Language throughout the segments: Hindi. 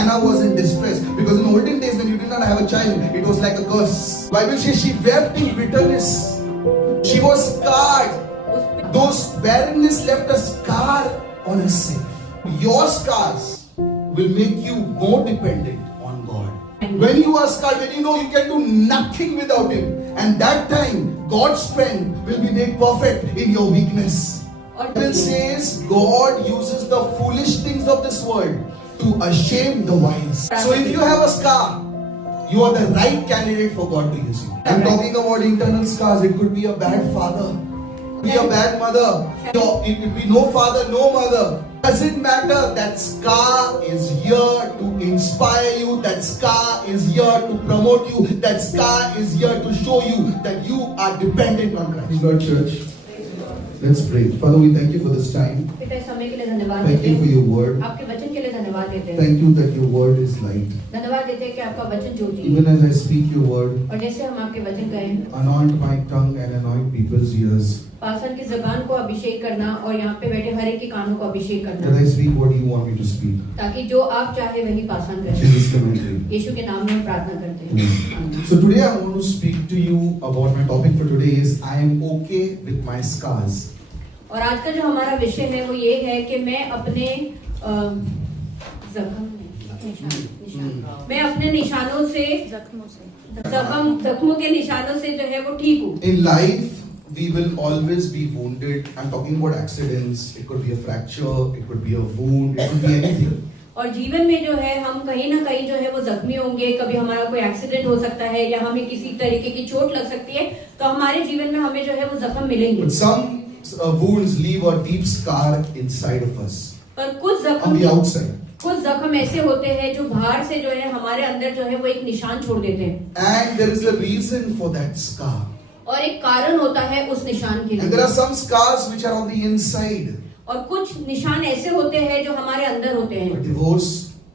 Hannah was in distress because in olden days when you did not have a child, it was like a curse. Bible says she wept in bitterness. She was scarred. Those barrenness left a scar on herself. Your scars will make you more dependent on God. When you are scarred, when you know you can do nothing without Him, and that time God's strength will be made perfect in your weakness. Bible says God uses the foolish things of this world to shame the wise. So if you have a scar, you are the right candidate for God to use you. I'm talking about internal scars. It could be a bad father, be a bad mother. It could be no father, no mother. Doesn't matter. That scar is here to inspire you. That scar is here to promote you. That scar is here to show you that you are dependent on Christ. Lord Church, let's pray. Father, we thank you for this time. Thank you for your word. Thank you that your word is light. Even as I speak your word, anoint my tongue and anoint people's ears. पासन की ज़बान को अभिषेक करना और यहाँ पे बैठे हर एक के कानों को अभिषेक करना, That I speak what you want me to speak. ताकि जो आप चाहे वही पासन करें। Jesus name I pray. यीशु के नाम में हम प्रार्थना करते हैं। So today I want to speak to you about my topic for today is I am okay with my scars. और आज का जो हमारा विषय है वो ये है कि मैं अपने निशानों से जख्मों के निशानों से जो है वो ठीक हूँ। In life we will always be wounded. I'm talking about accidents. It could be a fracture, it could be a wound, it could be anything. और जीवन में जो है हम कहीं ना कहीं जो है वो जख्मी होंगे, कभी हमारा कोई एक्सीडेंट हो सकता है या हमें किसी तरीके की चोट लग सकती है, तो हमारे जीवन में हमें जो है वो जख्म मिलेंगे। But some wounds leave a deep scar inside of us. पर कुछ On the outside. कुछ जख्म ऐसे होते हैं जो बाहर से जो है हमारे अंदर जो है वो एक निशान छोड़ देते हैं। And there is a reason for that scar. और एक कारण होता है उस निशान के लिए। And there are some scars which are on the inside. और कुछ निशान ऐसे होते हैं जो हमारे अंदर होते हैं। A divorce,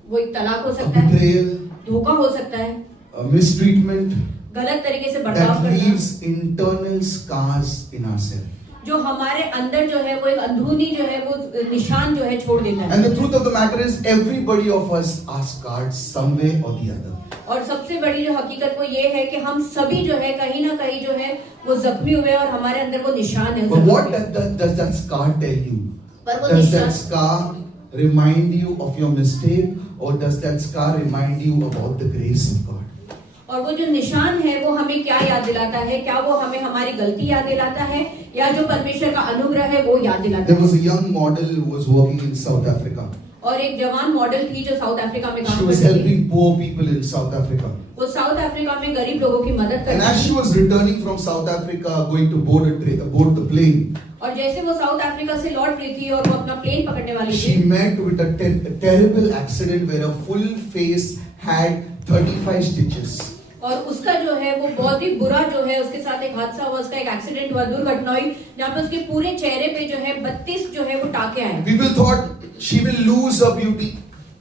वो एक तलाक हो a सकता है, betrayal, धोखा हो सकता है, a mistreatment, गलत तरीके से बर्ताव that करना, leaves internal scars in ourselves. जो हमारे अंदर जो है वो एक अंदरूनी जो है वो निशान जो है छोड़ देता है। And the truth of the matter is everybody of us are scarred some way or the other. और सबसे बड़ी जो हकीकत वो ये है कि हम सभी जो है कहीं ना कहीं जो है वो जख्मी हुए और हमारे अंदर वो निशान है। But what does that scar tell you? Does that scar remind you of your mistake or does that scar remind you about the grace of God? और वो जो निशान है वो हमें क्या याद दिलाता है? क्या वो हमें हमारी गलती याद दिलाता है या जो परमेश्वर का अनुग्रह है वो याद दिलाता है? There was a young model who was working in South Africa. और एक जवान मॉडल थी जो साउथ अफ्रीका में काम She was करती थी। helping poor people in South Africa. वो साउथ अफ्रीका में गरीब लोगों की मदद And करती as she थी। was returning from South Africa, going to board the plane, और जैसे वो साउथ अफ्रीका से लौट रही थी और वो अपना प्लेन पकड़ने वाली she थी, met with a terrible accident where her full face had 35 stitches. और उसका जो है वो बहुत ही बुरा जो है उसके साथ एक हादसा हुआ, उसका एक एक्सीडेंट हुआ, दुर्घटना हुई जहाँ पे उसके पूरे चेहरे पे जो है 32 जो है वो टाके आए। People thought she will lose her beauty.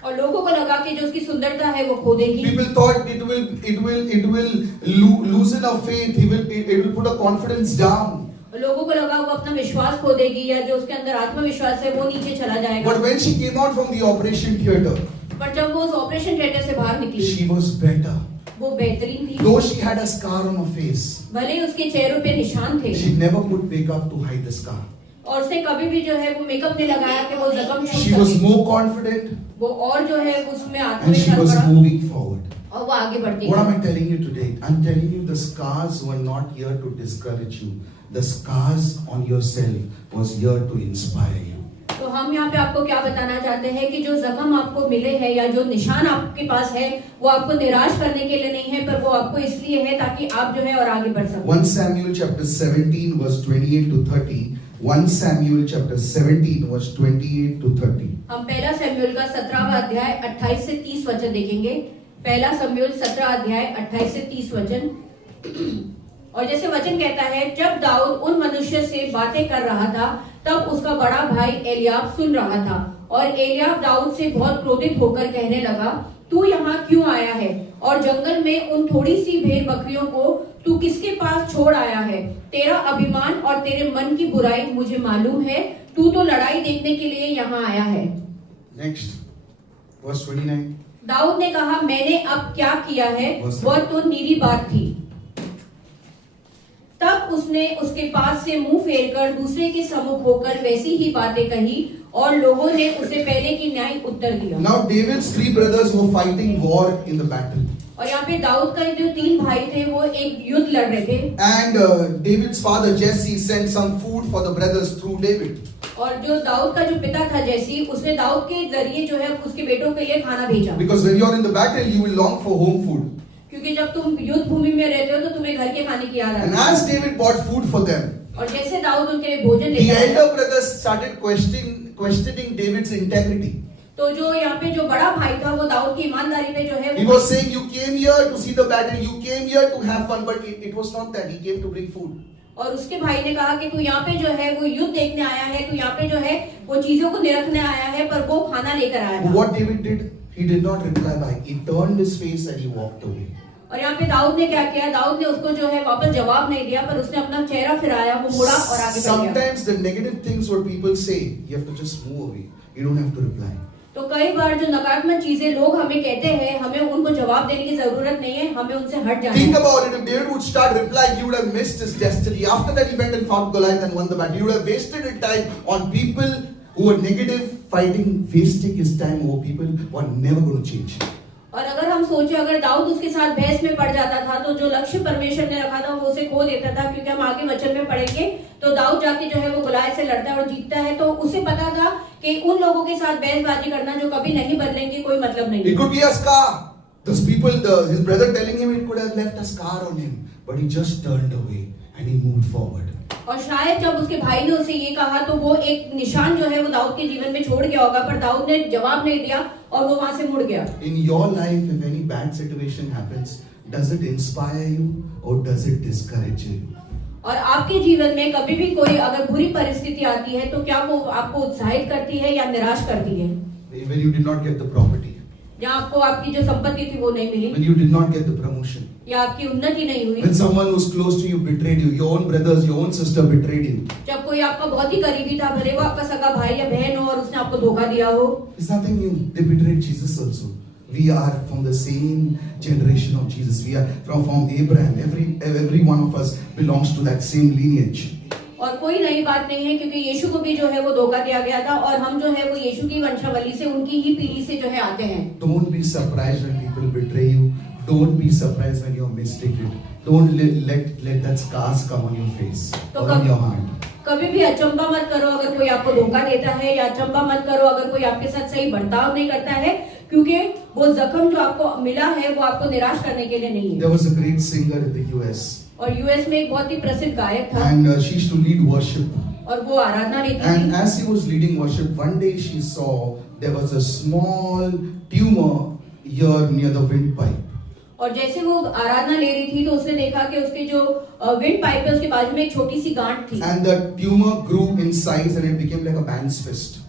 और लोगों को लगा कि जो उसकी सुंदरता है वो खो देगी। People thought it will loosen her faith. It will put her confidence down. लोगों को लगा वो अपना विश्वास खो देगी या जो उसके अंदर आत्मविश्वास है वो नीचे चला जाएगा। But when she came out from the operation theatre, पर जब वो उस ऑपरेशन थिएटर से बाहर निकली, she was better. वो बेहतरीन थी। Though she had a scar on her face, भले ही उसके चेहरों पे निशान थे, she never put makeup to hide the scar. और उसने कभी भी जो है वो मेकअप नहीं लगाया कि वो जख्म छुप She was सके। more confident वो और जो है उसमें and she आत्मविश्वास was बढ़ा moving forward. और वो आगे बढ़ती What am गई। I telling you today? I'm telling you the scars were not here to discourage you. The scars on yourself was here to inspire you. तो हम यहाँ पे आपको क्या बताना चाहते हैं कि जो जख्म आपको मिले हैं या जो निशान आपके पास है वो आपको निराश करने के लिए नहीं है, पर वो आपको इसलिए है ताकि आप जो है और आगे बढ़ सको। 1 Samuel chapter 17 verse 28 to 30. 1 Samuel chapter 17 verse 28 to 30. हम पहला शमूएल का 17वां अध्याय 28 से 30 वचन देखेंगे। पहला शमूएल 17 अध्याय 28 से 30 वचन। और जैसे वचन कहता है, जब दाऊद उन मनुष्य से बातें कर रहा था तब उसका बड़ा भाई एलियाब सुन रहा था, और एलियाब दाऊद से बहुत क्रोधित होकर कहने लगा, तू यहाँ क्यों आया है और जंगल में उन थोड़ी सी भेड़ बकरियों को तू किसके पास छोड़ आया है? तेरा अभिमान और तेरे मन की बुराई मुझे मालूम है, तू तो लड़ाई देखने के लिए यहाँ आया है। Next, verse 29. दाऊद ने कहा मैंने अब क्या किया है, वह तो निरी बात थी। तब उसने उसके पास से मुंह फेरकर दूसरे के सम्मुख होकर वैसी ही बातें कही और लोगों ने उसे पहले की न्याय उत्तर दिया। Now David's three brothers were fighting war in the battle. और यहाँ पे दाऊद का जो तीन भाई थे वो एक युद्ध लड़ रहे थे। And David's father Jesse sent some food for the brothers through David. और जो दाऊद का जो पिता था जैसी, उसने दाऊद के जरिए जो है उसके बेटों के लिए खाना भेजा। Because when you are in the battle, you will long for home food. क्योंकि जब तुम युद्ध भूमि में रहते हो तो तुम्हें घर के खाने की याद आती And है। as David bought food for them, और जैसे दाऊद उनके लिए भोजन the लेकर आया, elder brothers started questioning David's integrity. तो जो यहाँ पे जो बड़ा भाई था वो दाऊद की ईमानदारी पे जो है He was saying, you came here to see the battle, you came here to have fun, but it was not that. He came to bring food. और उसके भाई ने कहा कि तू यहाँ पे जो है वो युद्ध देखने आया है, तू यहाँ पे जो है वो चीजों को निरखने आया है, पर वो खाना लेकर आया था। What David did, he did not reply back. He turned his face and he walked away. और यहाँ पे दाऊद ने क्या किया, दाऊद ने उसको जो है वापस जवाब नहीं दिया, पर उसने अपना चेहरा फिराया, वो मुड़ा और आगे बढ़ गया। Sometimes the negative things what people say, you have to just move away. You don't have to reply. तो कई बार जो नकारात्मक चीजें लोग हमें कहते हैं, हमें उनको जवाब देने की जरूरत नहीं है, हमें उनसे हट जाना है। Think about it. If David would start replying, he would have missed his destiny. After that, he went and fought Goliath and won the battle. He would have wasted his time on people who were negative, fighting, wasting his time over people who are never going to change. और अगर हम सोचे अगर दाऊद उसके साथ बहस में पड़ जाता था तो जो लक्ष्य परमेश्वर ने रखा था वो उसे खो देता था। क्योंकि हम आगे वचन में पढ़ेंगे तो दाऊद जाके जो है वो गोलियत से लड़ता है और जीतता है, तो उसे पता था कि उन लोगों के साथ बहसबाजी करना जो कभी नहीं बदलेंगे कोई मतलब नहीं। It could be a scar. Those people, his brother telling him, it could have left a scar on him, but he just turned away and he moved forward. और शायद जब उसके भाई ने उसे ये कहा तो वो एक निशान जो है वो दाऊद के जीवन में छोड़ गया होगा, पर दाऊद ने जवाब नहीं दिया और वो वहां से मुड़ गया। In your life, if any bad situation happens, does it inspire you or does it discourage you? और आपके जीवन में कभी भी कोई अगर बुरी परिस्थिति आती है तो क्या वो आपको उत्साहित करती है या निराश करती है? When you did not get the property, जहाँ आपको आपकी जो संपत्ति थी वो नहीं मिली, when you did not get the promotion, या आपकी उन्नति नहीं हुई, when someone who's close to you betrayed you, your own brothers, your own sister betrayed you. जब कोई आपका बहुत ही करीबी था, भले वो आपका सगा भाई या बहन हो और उसने आपको धोखा दिया हो। It's nothing new. They betrayed Jesus also. We are from the same generation of Jesus. We are from Abraham. Every one of us belongs to that same lineage. और कोई नई बात नहीं है क्योंकि यीशु को भी जो है वो धोखा दिया गया था और हम जो है वो यीशु की वंशावली से, उनकी ही पीढ़ी से जो है आते हैं। Don't be surprised when people betray you. Don't be surprised when you're mistreated. Don't let that scars come on your face or on your heart. कभी भी अचंबा मत करो अगर कोई आपको धोखा देता है, या अचंबा मत करो अगर कोई आपके साथ सही बर्ताव नहीं करता है, क्योंकि वो जख्म जो आपको मिला है वो आपको निराश करने के लिए नहीं है। There was a great singer in the US. और यूएस में एक बहुत ही प्रसिद्ध गायक था And she used to lead worship. और वो आराधना लेती And थी। as she was leading worship, one day she saw there was a small tumor here near the windpipe. और जैसे वो आराधना ले रही थी तो उसने देखा कि उसके जो विंड पाइप है उसके बाजू में एक छोटी सी गांठ थी। And the tumor grew in size and it became like a man's fist.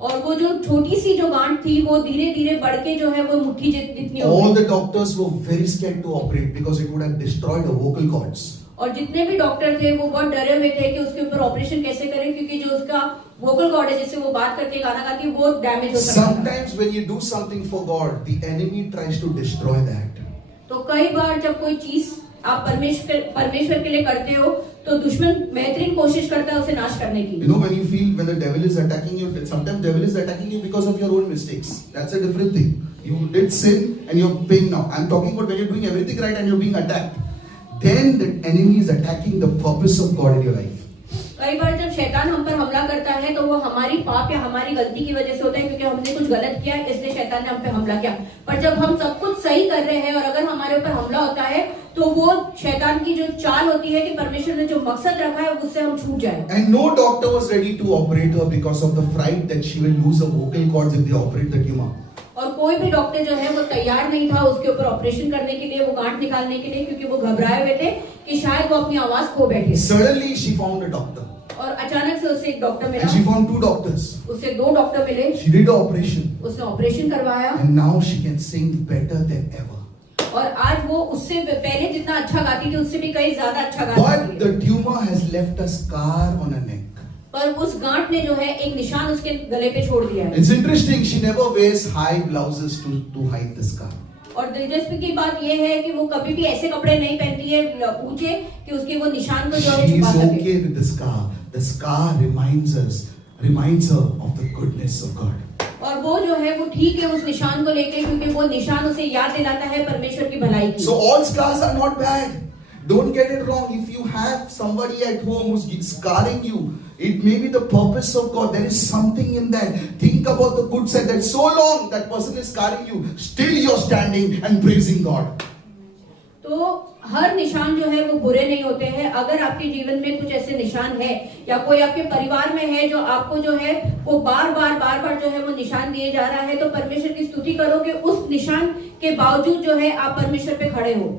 और वो जो छोटी सी जो गांठ थी वो धीरे धीरे बढ़ के जो है वो मुट्ठी जितनी हो All गई। the doctors were very scared to operate because it would have destroyed the vocal cords. और जितने भी डॉक्टर थे वो बहुत डरे हुए थे कि उसके ऊपर ऑपरेशन कैसे करें, क्योंकि जो उसका वोकल कॉर्ड है जिससे वो बात करके गाना गाती है वो डैमेज हो सकता है। Sometimes when you do something for God, the enemy tries to destroy that. तो कई बार जब कोई चीज आप परमेश्वर के लिए करते हो तो दुश्मन बेहतरीन कोशिश करता है उसे नाश करने की। You know, when you feel when the devil is attacking you, sometimes devil is attacking you because of your own mistakes. That's a different thing. You did sin and you're paying now. I'm talking about when you're doing everything right and you're being attacked. Then the enemy is attacking the purpose of God in your life. कई बार जब शैतान हम पर हमला करता है तो वो हमारी पाप या हमारी गलती की वजह से होता है, क्योंकि हमने कुछ गलत किया इसलिए शैतान ने हम पे हमला किया। पर जब हम सब कुछ सही कर रहे हैं और अगर हमारे ऊपर हमला होता है तो वो शैतान की जो चाल होती है कि परमेश्वर ने जो मकसद रखा है उससे हम छूट जाए। And no doctor was ready to operate her because of the fright that she will lose her vocal cords if they operate the tumor. और कोई भी डॉक्टर जो है वो तैयार नहीं था उसके ऊपर ऑपरेशन करने के लिए, वो गांठ निकालने के लिए, क्योंकि वो घबराए हुए थे कि शायद वो अपनी आवाज खो बैठे। Suddenly she found a doctor. और अचानक से उसे एक डॉक्टर मिला। And she found two doctors. उसे दो डॉक्टर मिले। She did the operation. उसने ऑपरेशन करवाया। And now she can sing better than ever. और आज वो उससे पहले जितना अच्छा गाती थी उससे भी कई ज्यादा अच्छा गाती But है। the tumor has left a scar on her neck. पर उस गांठ ने जो है एक निशान उसके गले पे छोड़ दिया है। It's interesting, she never wears high blouses to hide the scar. और दिलचस्पी की बात यह है कि वो कभी भी ऐसे कपड़े नहीं पहनती है ऊंचे कि उसके वो निशान को जो है She छुपा is सके। okay with the scar. The scar reminds her of the goodness of God. और वो जो है वो ठीक है उस निशान को लेके, क्योंकि वो निशान उसे याद दिलाता है परमेश्वर की भलाई की। So all scars are not bad. Don't get it wrong. If you have somebody at home who's scarring you, it may be the purpose of God. There is something in that. Think about the good side. That so long that person is scarring you, still you're standing and praising God. तो हर निशान जो है वो बुरे नहीं होते हैं। अगर आपके जीवन में कुछ ऐसे निशान है या कोई आपके परिवार में है जो आपको जो है वो बार बार जो है वो निशान दिए जा रहा है, तो परमेश्वर की स्तुति करो कि उस निशान के बावजूद जो है आप परमेश्वर पे खड़े हो।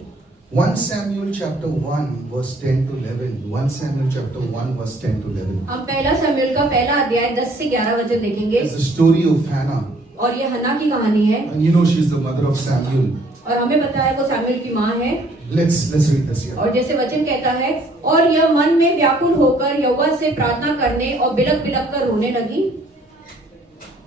1 Samuel chapter 1 verse 10 to 11. 1 Samuel chapter 1 verse 10 to 11. हम पहला शमूएल का पहला अध्याय 10 से 11 वचन देखेंगे। It's the story of Hannah. और ये हन्ना की कहानी है। And you know she's the mother of Samuel. और हमें पता है वो शमूएल की माँ है। Let's read this here. और जैसे वचन कहता है, और यह मन में व्याकुल होकर यहोवा से प्रार्थना करने और बिलक बिलक कर रोने लगी।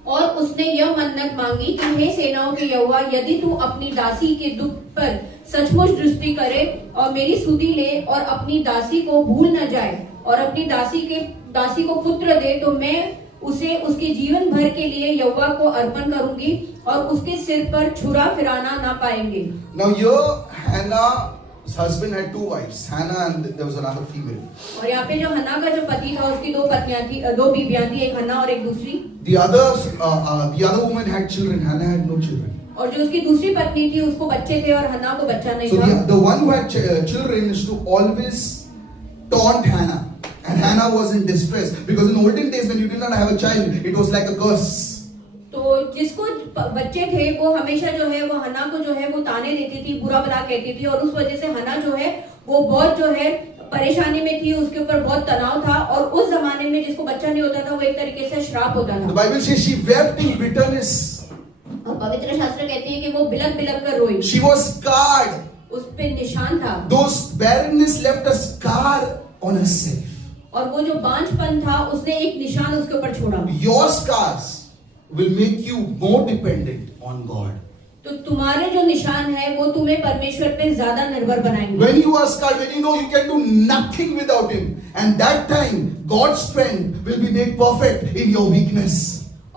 और उसने यह मन्नत मांगी कि हे सेनाओं के यहोवा, यदि तू अपनी दासी के दुख पर सचमुच दृष्टि करे और मेरी सुधि ले और अपनी दासी को भूल न जाए और अपनी दासी को पुत्र दे, तो मैं उसे उसके जीवन भर के लिए यहोवा को अर्पण करूंगी और उसके सिर पर छुरा फिराना ना पाएंगे। Now here Hannah's husband had 2 wives, Hannah and there was another female. और यहाँ पे जो हन्ना का जो पति था उसकी 2 पत्नियां थी, 2 बीबियां थी, एक हन्ना और एक दूसरी। The other woman had children. Hannah had no children. और जो उसकी दूसरी पत्नी थी उसको बच्चे थे और हन्ना को बच्चा नहीं So था। the one who had children is to always taunt Hannah. And Hannah was in distress because in olden days when you did not have a child, it was like a curse. तो जिसको बच्चे थे वो हमेशा जो है वो हन्ना को जो है वो ताने देती थी, बुरा भला कहती थी, और उस वजह से हन्ना जो है वो बहुत जो है परेशानी में थी, उसके ऊपर बहुत तनाव था। और उस जमाने में जिसको बच्चा नहीं होता था वो एक तरीके से श्राप होता था। The Bible says she wept in bitterness. और पवित्र शास्त्र कहती है कि वो बिलक बिलक कर रोई। She was scarred. उस पे निशान था। Those barrenness left a scar on herself. और वो जो बांझपन था उसने एक निशान उसके ऊपर छोड़ा। Your scars will make you more dependent on God. तो तुम्हारे जो निशान है वो तुम्हें परमेश्वर पे ज्यादा निर्भर बनाएंगे। When you are scarred, when you know you can do nothing without Him, and that time God's strength will be made perfect in your weakness.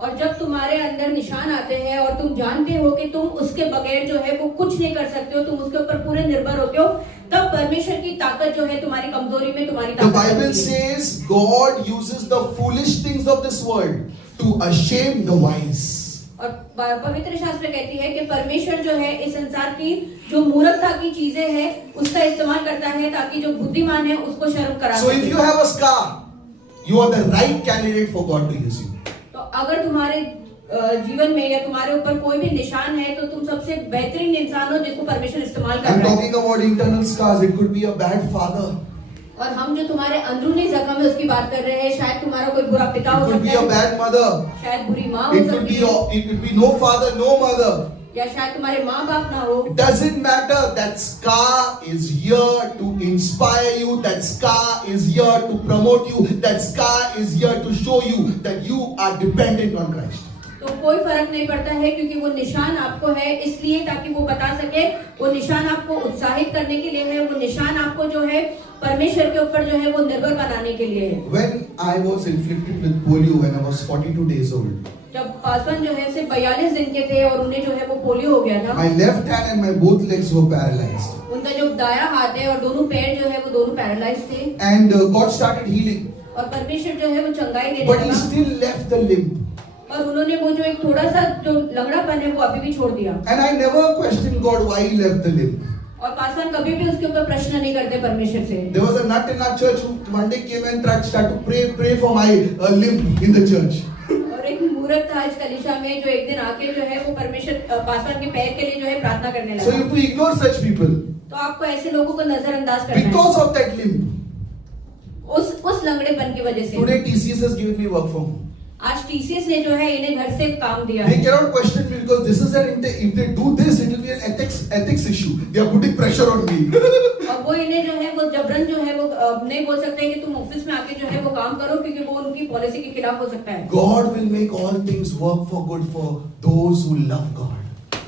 और जब तुम्हारे अंदर निशान आते हैं और तुम जानते हो कि तुम उसके बगैर जो है वो कुछ नहीं कर सकते हो, तुम उसके ऊपर पूरे निर्भर होते हो, तब परमेश्वर की ताकत जो है तुम्हारी कमजोरी में तुम्हारी The ताकत Bible होती है। says God uses the foolish things of this world to shame the wise. और पवित्र शास्त्र कहती है कि परमेश्वर जो है इस संसार की जो मूर्खता की चीजें हैं उसका इस्तेमाल करता है ताकि जो बुद्धिमान है उसको शर्म करा So सके। if you have a scar, you are the right candidate for God to use you. तो अगर तुम्हारे जीवन में या तुम्हारे ऊपर कोई भी निशान है तो तुम सबसे बेहतरीन इंसान हो जिसको परमेश्वर इस्तेमाल कर I'm रहा है। talking about internal scars. It could be a bad father. और हम जो तुम्हारे अंदरूनी जख्म है उसकी बात कर रहे हैं, शायद तुम्हारा कोई बुरा पिता It हो could be सकता a है, bad mother. शायद बुरी माँ हो It could सकती be है, it could be no father, no mother. या शायद तुम्हारे माँ बाप ना हो। It doesn't matter. That scar is here to inspire you. That scar is here to promote you. That scar is here to show you that you are dependent on Christ. तो कोई फर्क नहीं पड़ता है, क्योंकि वो निशान आपको है इसलिए ताकि वो बता सके, वो निशान आपको उत्साहित करने के लिए है, वो निशान आपको जो है परमेश्वर के ऊपर जो है वो निर्भर बनाने के लिए है। When I was inflicted with polio when I was 42 days old, जब पासवान जो है सिर्फ 42 दिन के थे और उन्हें जो है वो पोलियो हो गया था, my left hand and my both legs were paralyzed. उनका जो दायां हाथ है और दोनों पैर जो है वो दोनों पैरालाइज थे, And God started healing, और परमेश्वर जो है वो चंगाई देने but He लगा, still left the limp. और उन्होंने वो जो एक थोड़ा सा जो लंगड़ापन है वो अभी भी छोड़ दिया। And I never questioned God why He left the limp. और पासवान कभी भी उसके ऊपर प्रश्न नहीं करते परमेश्वर से। There was a nut in our church who one day came and started to pray for my limp in the church. और एक मूर्ख था इस कलीसिया में जो एक दिन आके जो है वो परमेश्वर पासवान के पैर के लिए जो है प्रार्थना करने So you लगा। have to ignore such people तो आपको ऐसे लोगों को नजरअंदाज करना because of that limp. है, उस लंगड़ेपन की वजह से। Today TCS has given me work from home. आज टीसीएस ने जो है इन्हें घर से काम दिया They है cannot question me because this is if they do this, it will be an ethics issue. They are putting pressure on me. और वो इन्हें जो है वो जबरन जो है वो नहीं बोल सकते कि तुम ऑफिस में आके जो है वो काम करो क्योंकि वो उनकी पॉलिसी के खिलाफ हो सकता है। God will make all things work for good for those who love God.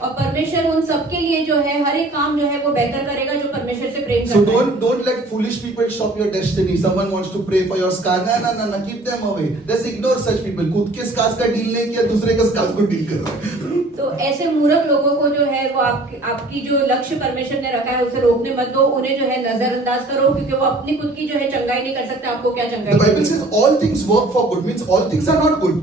और परमेश्वर उन सबके लिए जो है हर एक काम जो है वो बेहतर करेगा जो परमेश्वर से प्रेम So करता है। don't let foolish people stop your destiny. Someone wants to pray for your scar. No, keep them away. Just ignore such people. खुद के scars का डील नहीं किया, दूसरे के scars को डील करो। तो ऐसे मूर्ख लोगों को जो है वो आपकी जो लक्ष्य परमेश्वर ने रखा है उसे रोकने मत दो, उन्हें जो है नजरअंदाज करो क्योंकि वो अपनी खुद की जो है चंगाई नहीं कर सकते, आपको क्या चंगाई The Bible देंगे। says all things work for good, means all things are not good.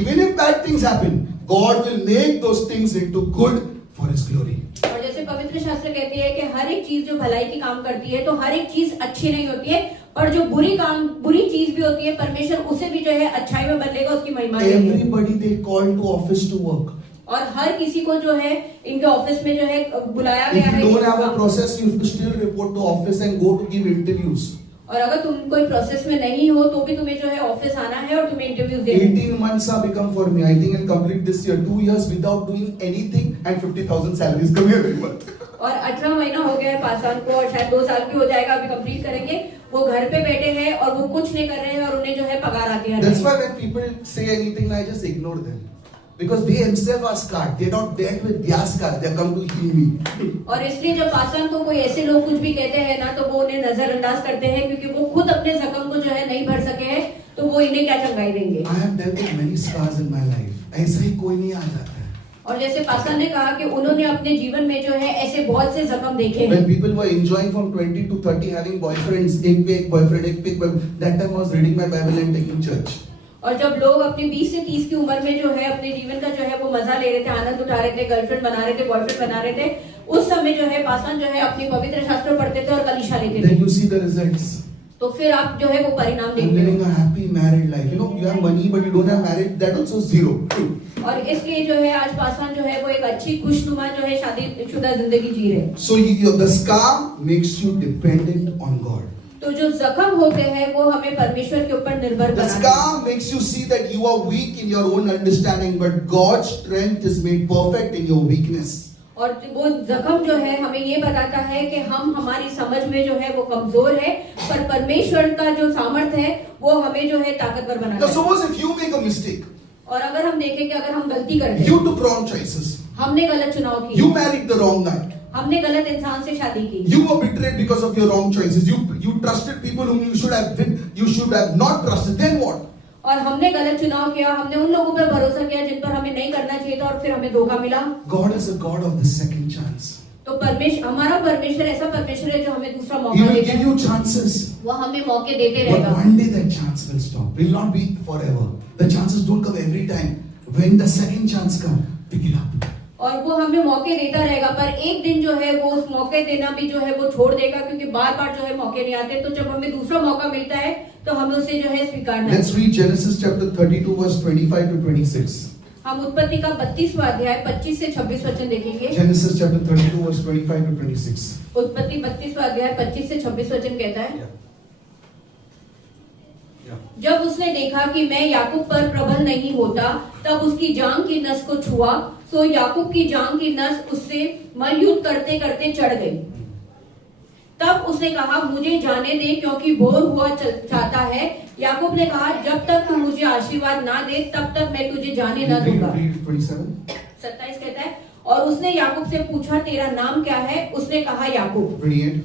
Even if bad things happen, God will make those things into good for His glory. और जैसे पवित्र शास्त्र कहती है कि हर एक चीज जो भलाई की काम करती है तो हर एक चीज अच्छी नहीं होती है, पर जो बुरी चीज भी होती है परमेश्वर उसे भी जो है अच्छाई में बदलेगा, उसकी महिमा देंगे। Everybody they called to office to work. और हर किसी को जो है इनके ऑफिस में जो है बुलाया गया If है। you don't have a process, you have to still report to office and go to give interviews. और अगर तुम कोई प्रोसेस में नहीं हो तो भी तुम्हें जो है ऑफिस आना है और तुम्हें इंटरव्यूज देने हैं। 18 months have become for me. I think I'll complete this year. 2 years without doing anything and 50,000 salaries coming every month. और 18 महीना हो गया है पासान को और शायद 2 साल भी हो जाएगा, अभी कंप्लीट करेंगे। वो घर पे बैठे हैं और वो कुछ नहीं कर रहे हैं और उन्हें जो है पगार आती है। That's why when people say anything, I just ignore them. Because they themselves are scarred. They not dealt with their scars. They come to heal me. और इसलिए जब पासान को कोई ऐसे लोग कुछ भी कहते हैं ना तो वो उन्हें नजरअंदाज करते हैं क्योंकि वो खुद अपने जख्म को जो है नहीं भर सके हैं, तो वो इन्हें क्या चंगाई देंगे। I have dealt with many scars in my life. ऐसा ही कोई नहीं आ जाता है। और जैसे पासान ने कहा कि उन्होंने अपने जीवन में जो है ऐसे बहुत से जख्म देखे हैं। When people were enjoying from 20 to 30 having boyfriends, एक पे एक boyfriend, that time I was reading my Bible and taking church. और जब लोग अपनी 20 से 30 की उम्र में जो है अपने जीवन का जो है वो मजा ले रहे थे, आनंद उठा रहे थे, गर्लफ्रेंड बना रहे थे, बॉयफ्रेंड बना रहे थे, उस समय जो है पासान जो है अपनी पवित्र शास्त्र पढ़ते थे और कलीसिया लेते थे। Then you see the results. तो फिर आप जो है वो परिणाम I'm देखते living हो। a happy married life. You know, you have money but you don't have marriage. That also zero. और इसलिए जो है आज पासान जो है वो एक अच्छी खुशनुमा जो है शादीशुदा जिंदगी जी रहे। So the scar makes you dependent on God. तो जो जख्म होते हैं वो हमें परमेश्वर के ऊपर निर्भर The बनाते हैं। scar makes you see that you are weak in your own understanding, but God's strength is made perfect in your weakness. और वो जख्म जो है हमें ये बताता है कि हम हमारी समझ में जो है वो कमजोर है, पर परमेश्वर का जो सामर्थ्य है वो हमें जो है ताकतवर Now बनाता है। suppose if you make a mistake, और अगर हम देखें कि अगर हम गलती करते you हैं, took wrong choices, हमने गलत चुनाव you किया, married the wrong guy, हमने गलत इंसान से शादी की, you were betrayed because of your wrong choices, you trusted people whom you should have not trusted, then what? और हमने गलत चुनाव किया, हमने उन लोगों पर भरोसा किया जिन पर हमें नहीं करना चाहिए था और फिर हमें धोखा मिला। God is a God of the second chance. तो हमारा परमेश्वर ऐसा परमेश्वर है जो हमें दूसरा He मौका will देता give है, you chances. वो हमें मौके देते But रहेगा। one day that chance will stop. Will not be forever. The chances don't come every time. When the second chance comes, pick it up. और वो हमें मौके देता रहेगा, पर एक दिन जो है वो उस मौके देना भी जो है वो छोड़ देगा क्योंकि बार बार जो है मौके नहीं आते। तो जब हमें दूसरा मौका मिलता है तो हमें उसे जो है स्वीकारना है। Let's read Genesis chapter 32 verse 25 to 26. हम उत्पत्ति का 32वां अध्याय 25 से 26 वचन देखेंगे। Genesis chapter 32 verse 25 to 26. उत्पत्ति 32वां अध्याय 25 से 26 वचन कहता है, जब उसने देखा कि मैं याकूब पर प्रबल नहीं होता, तब उसकी जांघ की नस को छुआ, सो याकूब की जांघ की नस उससे मल्लयुद्ध करते करते चढ़ गई। तब उसने कहा, मुझे जाने दे क्योंकि भोर हुआ चाहता है। याकूब ने कहा, जब तक तू मुझे आशीर्वाद ना दे तब तक मैं तुझे जाने न दूंगा। 27 कहता है, और उसने याकूब से पूछा, तेरा नाम क्या है? उसने कहा, याकूब। 28.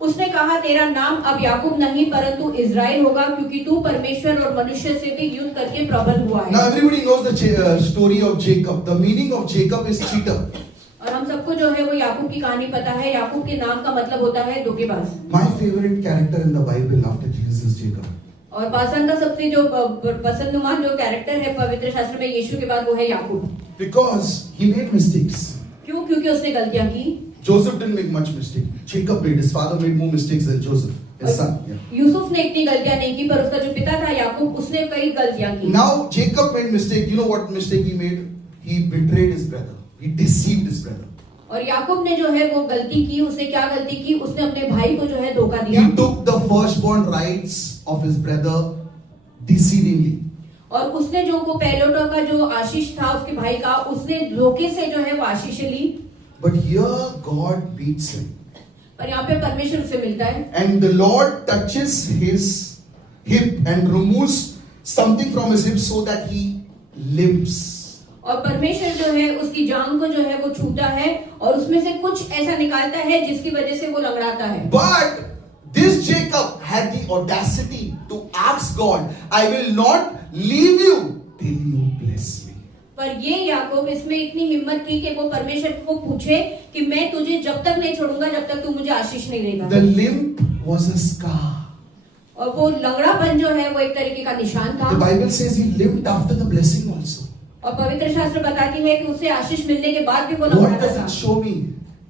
उसने कहा, तेरा नाम अब याकूब नहीं परंतु इज़राइल होगा, क्योंकि तू परमेश्वर और मनुष्य से भी युद्ध करके प्रबल हुआ है। Now everybody knows the story of Jacob. The meaning of Jacob is cheater. और हम सबको जो है वो याकूब की कहानी पता है। याकूब के नाम का मतलब होता है धोखेबाज। My favorite character in the Bible after Jesus is Jacob. और पासन का सबसे जो पसंदनुमा जो कैरेक्टर है पवित्र शास्त्र में यीशु के बाद वो है याकूब। Because he made mistakes. क्यों? क्योंकि उसने गलतियां की। Joseph didn't make much mistake. Jacob made. His father made more mistakes than Joseph, his son. Yeah. Yusuf ने इतनी गलतियां नहीं की, पर उसका जो पिता था याकूब, उसने कई गलतियां की। Now Jacob made mistake. You know what mistake he made? He betrayed his brother. He deceived his brother. और याकूब ने जो है वो गलती की। उसने क्या गलती की? उसने अपने भाई को जो है धोखा दिया। He took the firstborn rights of his brother deceivingly. और उसने जो को पहलोटा का जो आशीष था उसके भाई का, उसने धोखे से जो है वो आशीष ली। But here God beats him. पर यहाँ पे परमेश्वर उससे मिलता है। And the Lord touches his hip and removes something from his hip so that he limps. और परमेश्वर जो है उसकी जांघ को जो है वो छूता है और उसमें से कुछ ऐसा निकालता है जिसकी वजह से वो लंगड़ाता है। But this Jacob had the audacity to ask God, I will not leave you till you bless me. पर ये याकूब इसमें इतनी हिम्मत थी कि वो परमेश्वर को पूछे कि मैं तुझे जब तक नहीं छोड़ूंगा जब तक तू मुझे आशीष नहीं देगा। The limp was a scar. और वो लंगड़ापन जो है वो एक तरीके का निशान था। The Bible says he limped after the blessing also. और पवित्र शास्त्र बताती है कि उसे आशीष मिलने के बाद भी वो What लंगड़ाता does था। it show me?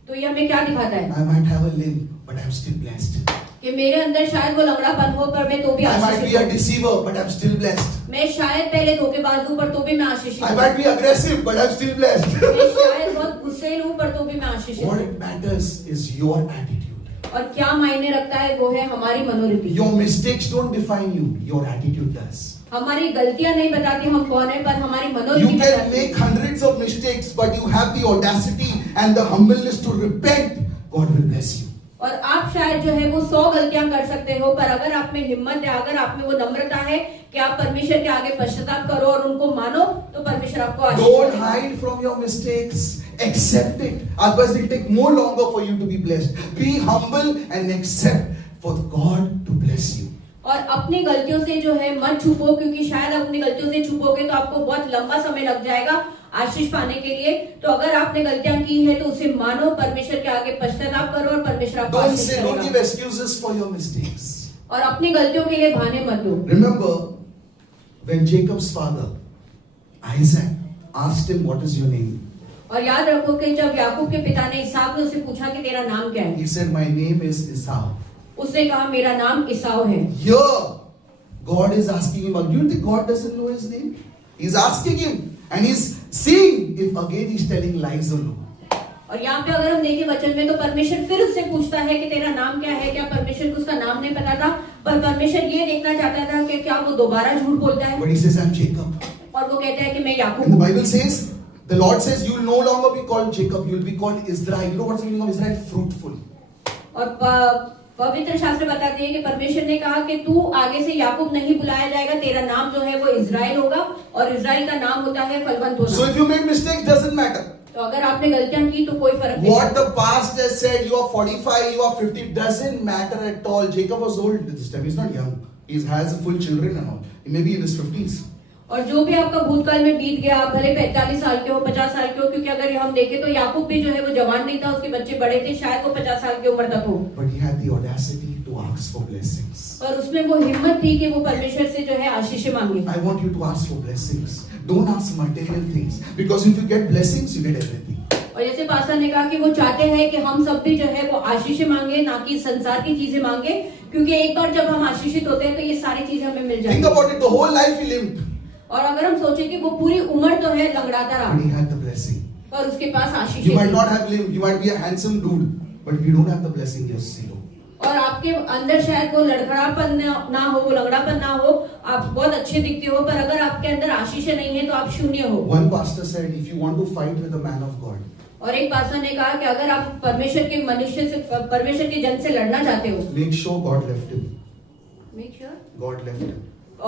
तो ये हमें क्या दिखाता है? I might have a limp, but I'm still blessed. कि मेरे अंदर शायद वो लंगड़ापन हो पर मैं तो भी I might be a आशीषित हूँ। deceiver, but I'm still blessed. मैं शायद पहले धोखेबाज हूँ पर तो भी मैं आशीषित I हूँ। might be aggressive, but I'm still blessed. मैं शायद बहुत गुस्सैल हूँ पर तो भी मैं आशीषित What हूँ। it matters is your attitude. और क्या मायने रखता है वो है हमारी मनोरीति। Your mistakes don't define you, your attitude does. हमारी गलतियां नहीं बताती हम कौन है पर हमारी You मनोरीति can बताती है। make hundreds of mistakes, but you have the audacity and the humbleness to repent, God will bless you. और आप शायद जो है वो 100 गलतियां कर सकते हो पर अगर आप में हिम्मत है, अगर आप में वो नम्रता है कि आप परमेश्वर के आगे पश्चाताप करो और उनको मानो तो परमेश्वर आपको आशीष Don't देगा। hide from your mistakes. Accept it. Otherwise, it will take more longer for you to be blessed. Be humble and accept for God to bless you. और अपनी गलतियों से जो है मत छुपो क्योंकि शायद अपनी गलतियों से छुपोगे तो आपको बहुत लंबा समय लग जाएगा आशीष पाने के लिए। तो अगर आपने गलतियां की है तो उसे मानो, परमेश्वर के आगे पश्चाताप करो और परमेश्वर आपको Don't Ashish say, don't give करेगा। excuses for your mistakes. और अपनी गलतियों के लिए बहाने मत दो। Remember when Jacob's father, Isaac, asked him, what is your name? और याद रखो कि जब याकूब के पिता ने इसहाक ने उससे पूछा कि तेरा नाम क्या है, He said, my name is Esau. उसने कहा मेरा नाम ईसाऊ है। Here, God is asking him, do you think God doesn't know his name? He's asking him and he's seeing if again he's telling lies or no. और यहाँ पे अगर हम देखें वचन में तो परमेश्वर फिर उससे पूछता है कि तेरा नाम क्या है। क्या परमेश्वर को उसका नाम नहीं पता था, पर परमेश्वर ये देखना चाहता था कि क्या वो दोबारा झूठ बोलता है। But he says, I'm Jacob. और वो कहता है कि मैं याकूब And the हूँ। Bible says, the Lord says, you will no longer be called Jacob, you will be called Israel. You know what's the meaning of Israel? Fruitful. और पवित्र शास्त्र बताती है कि परमेश्वर ने कहा कि तू आगे से याकूब नहीं बुलाया जाएगा, तेरा नाम जो है वो इजराइल होगा और इजराइल का नाम होता है फलवंत होना। So if you made mistakes, doesn't matter. तो अगर आपने गलतियां की तो कोई फर्क नहीं What पड़ता। the past has said, you are 45, you are 50, doesn't matter at all. Jacob was old at this time. He's not young. He has full children and all. He may be in his 50s. और जो भी आपका भूतकाल में बीत गया, आप भले 45 साल के हो, 50 साल के हो, क्योंकि अगर हम देखें तो याकूब भी जो है वो जवान नहीं था, उसके बच्चे बड़े थे, शायद वो 50 साल की उम्र तक हो। But he had the audacity to ask for blessings. पर उसमें वो हिम्मत थी कि वो परमेश्वर से जो है आशीष मांगे। I want you to ask for blessings. Don't ask material things. Because if you get blessings, you get everything. और जैसे पास्टर ने कहा कि वो चाहते हैं कि हम सब भी जो है वो आशीष मांगे, ना कि संसार की चीजें मांगे, क्योंकि एक बार जब हम आशीषित होते हैं तो ये सारी चीजें हमें मिल Think जाएंगी। about it. The whole life he lived. और अगर हम सोचे कि वो पूरी उम्र तो है लंगड़ाता रहा, But he had the blessing. पर उसके पास आशीष You might थी। not have lived. You might be a handsome dude. But if you don't have the blessing, you're zero. और आपके अंदर शायद वो लड़खड़ापन ना हो, वो लंगड़ापन ना हो, आप बहुत अच्छे दिखते हो, पर अगर आपके अंदर आशीष नहीं है तो आप शून्य हो। One pastor said, if you want to fight with a man of God, और एक पास्टर ने कहा कि अगर आप परमेश्वर के मनुष्य से, परमेश्वर के जन से लड़ना चाहते हो, make sure God left him. Make sure, God left him.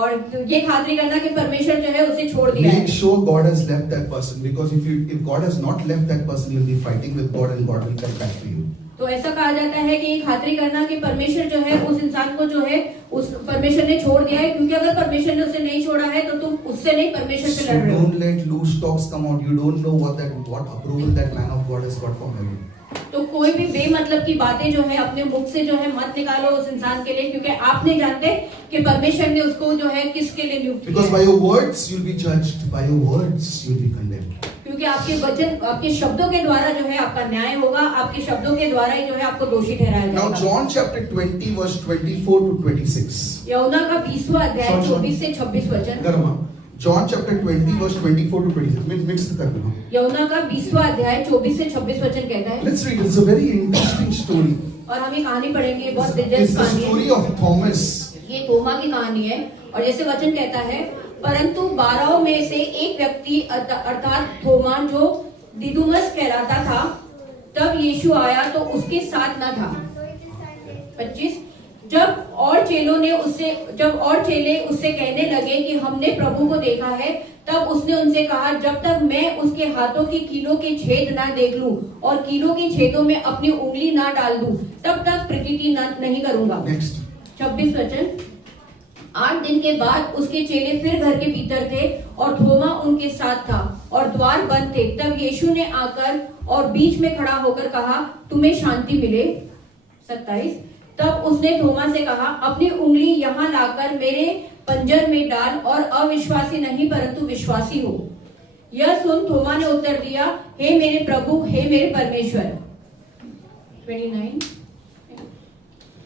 और ये खातरी करना कि परमेश्वर जो है उसे छोड़ दिया है। Make sure God has left that person. Because if God has not left that person, you'll be fighting with God and God will come back to you. तो ऐसा कहा जाता है कि ये खातरी करना कि परमेश्वर जो है उस इंसान को जो है उस परमेश्वर ने छोड़ दिया है, क्योंकि अगर परमेश्वर ने उसे नहीं छोड़ा है तो तुम उससे नहीं परमेश्वर से So लड़ रहे हो। don't let loose talks come out. You don't know what approval that man of God has got from heaven. तो कोई भी बेमतलब की बातें जो है अपने मुख से जो है मत निकालो उस इंसान के लिए, क्योंकि आप नहीं जानते कि परमेश्वर ने उसको जो है किसके लिए नियुक्त Because किया by है। your words you'll be judged. By your words you'll be condemned. क्योंकि आपके वचन, आपके शब्दों के द्वारा जो है आपका न्याय होगा, आपके शब्दों के द्वारा ही जो है आपको दोषी ठहराया Now जाएगा। John chapter 20 verse 24 to 26. यूहन्ना का 20वां अध्याय Sorry. 24 से 26 वचन। Garma. John chapter 20 verse 24 to 26. Mix कर देना. यूहन्ना का 20वां अध्याय 24 से 26 वचन कहता है। Let's read. It's a very interesting story. और हम ये कहानी पढ़ेंगे, बहुत It's दिलचस्प the कहानी story है। of Thomas. ये थोमा की कहानी है। और जैसे वचन कहता है, परंतु 12 में से एक व्यक्ति अर्थात थोमा जो दिदुमस कहलाता था, तब यीशु आया तो उसके साथ न था। 25 जब और चेले उससे कहने लगे कि हमने प्रभु को देखा है, तब उसने उनसे कहा, जब तक मैं उसके हाथों की कीलों के छेद ना देख लूं और कीलों के छेदों में अपनी उंगली ना डाल दूं, तब तक प्रीति नहीं करूंगा। 26 वचन 8 दिन के बाद उसके चेले फिर घर के भीतर थे और थोमा उनके साथ था और द्वार बंद थे। तब यीशु ने आकर और बीच में खड़ा होकर कहा, तुम्हें शांति मिले। 27 तब उसने थोमा से कहा, अपनी उंगली यहाँ लाकर मेरे पंजर में डाल और अविश्वासी नहीं परंतु विश्वासी हो। यह सुन थोमा ने उत्तर दिया, हे मेरे प्रभु, हे मेरे परमेश्वर। 29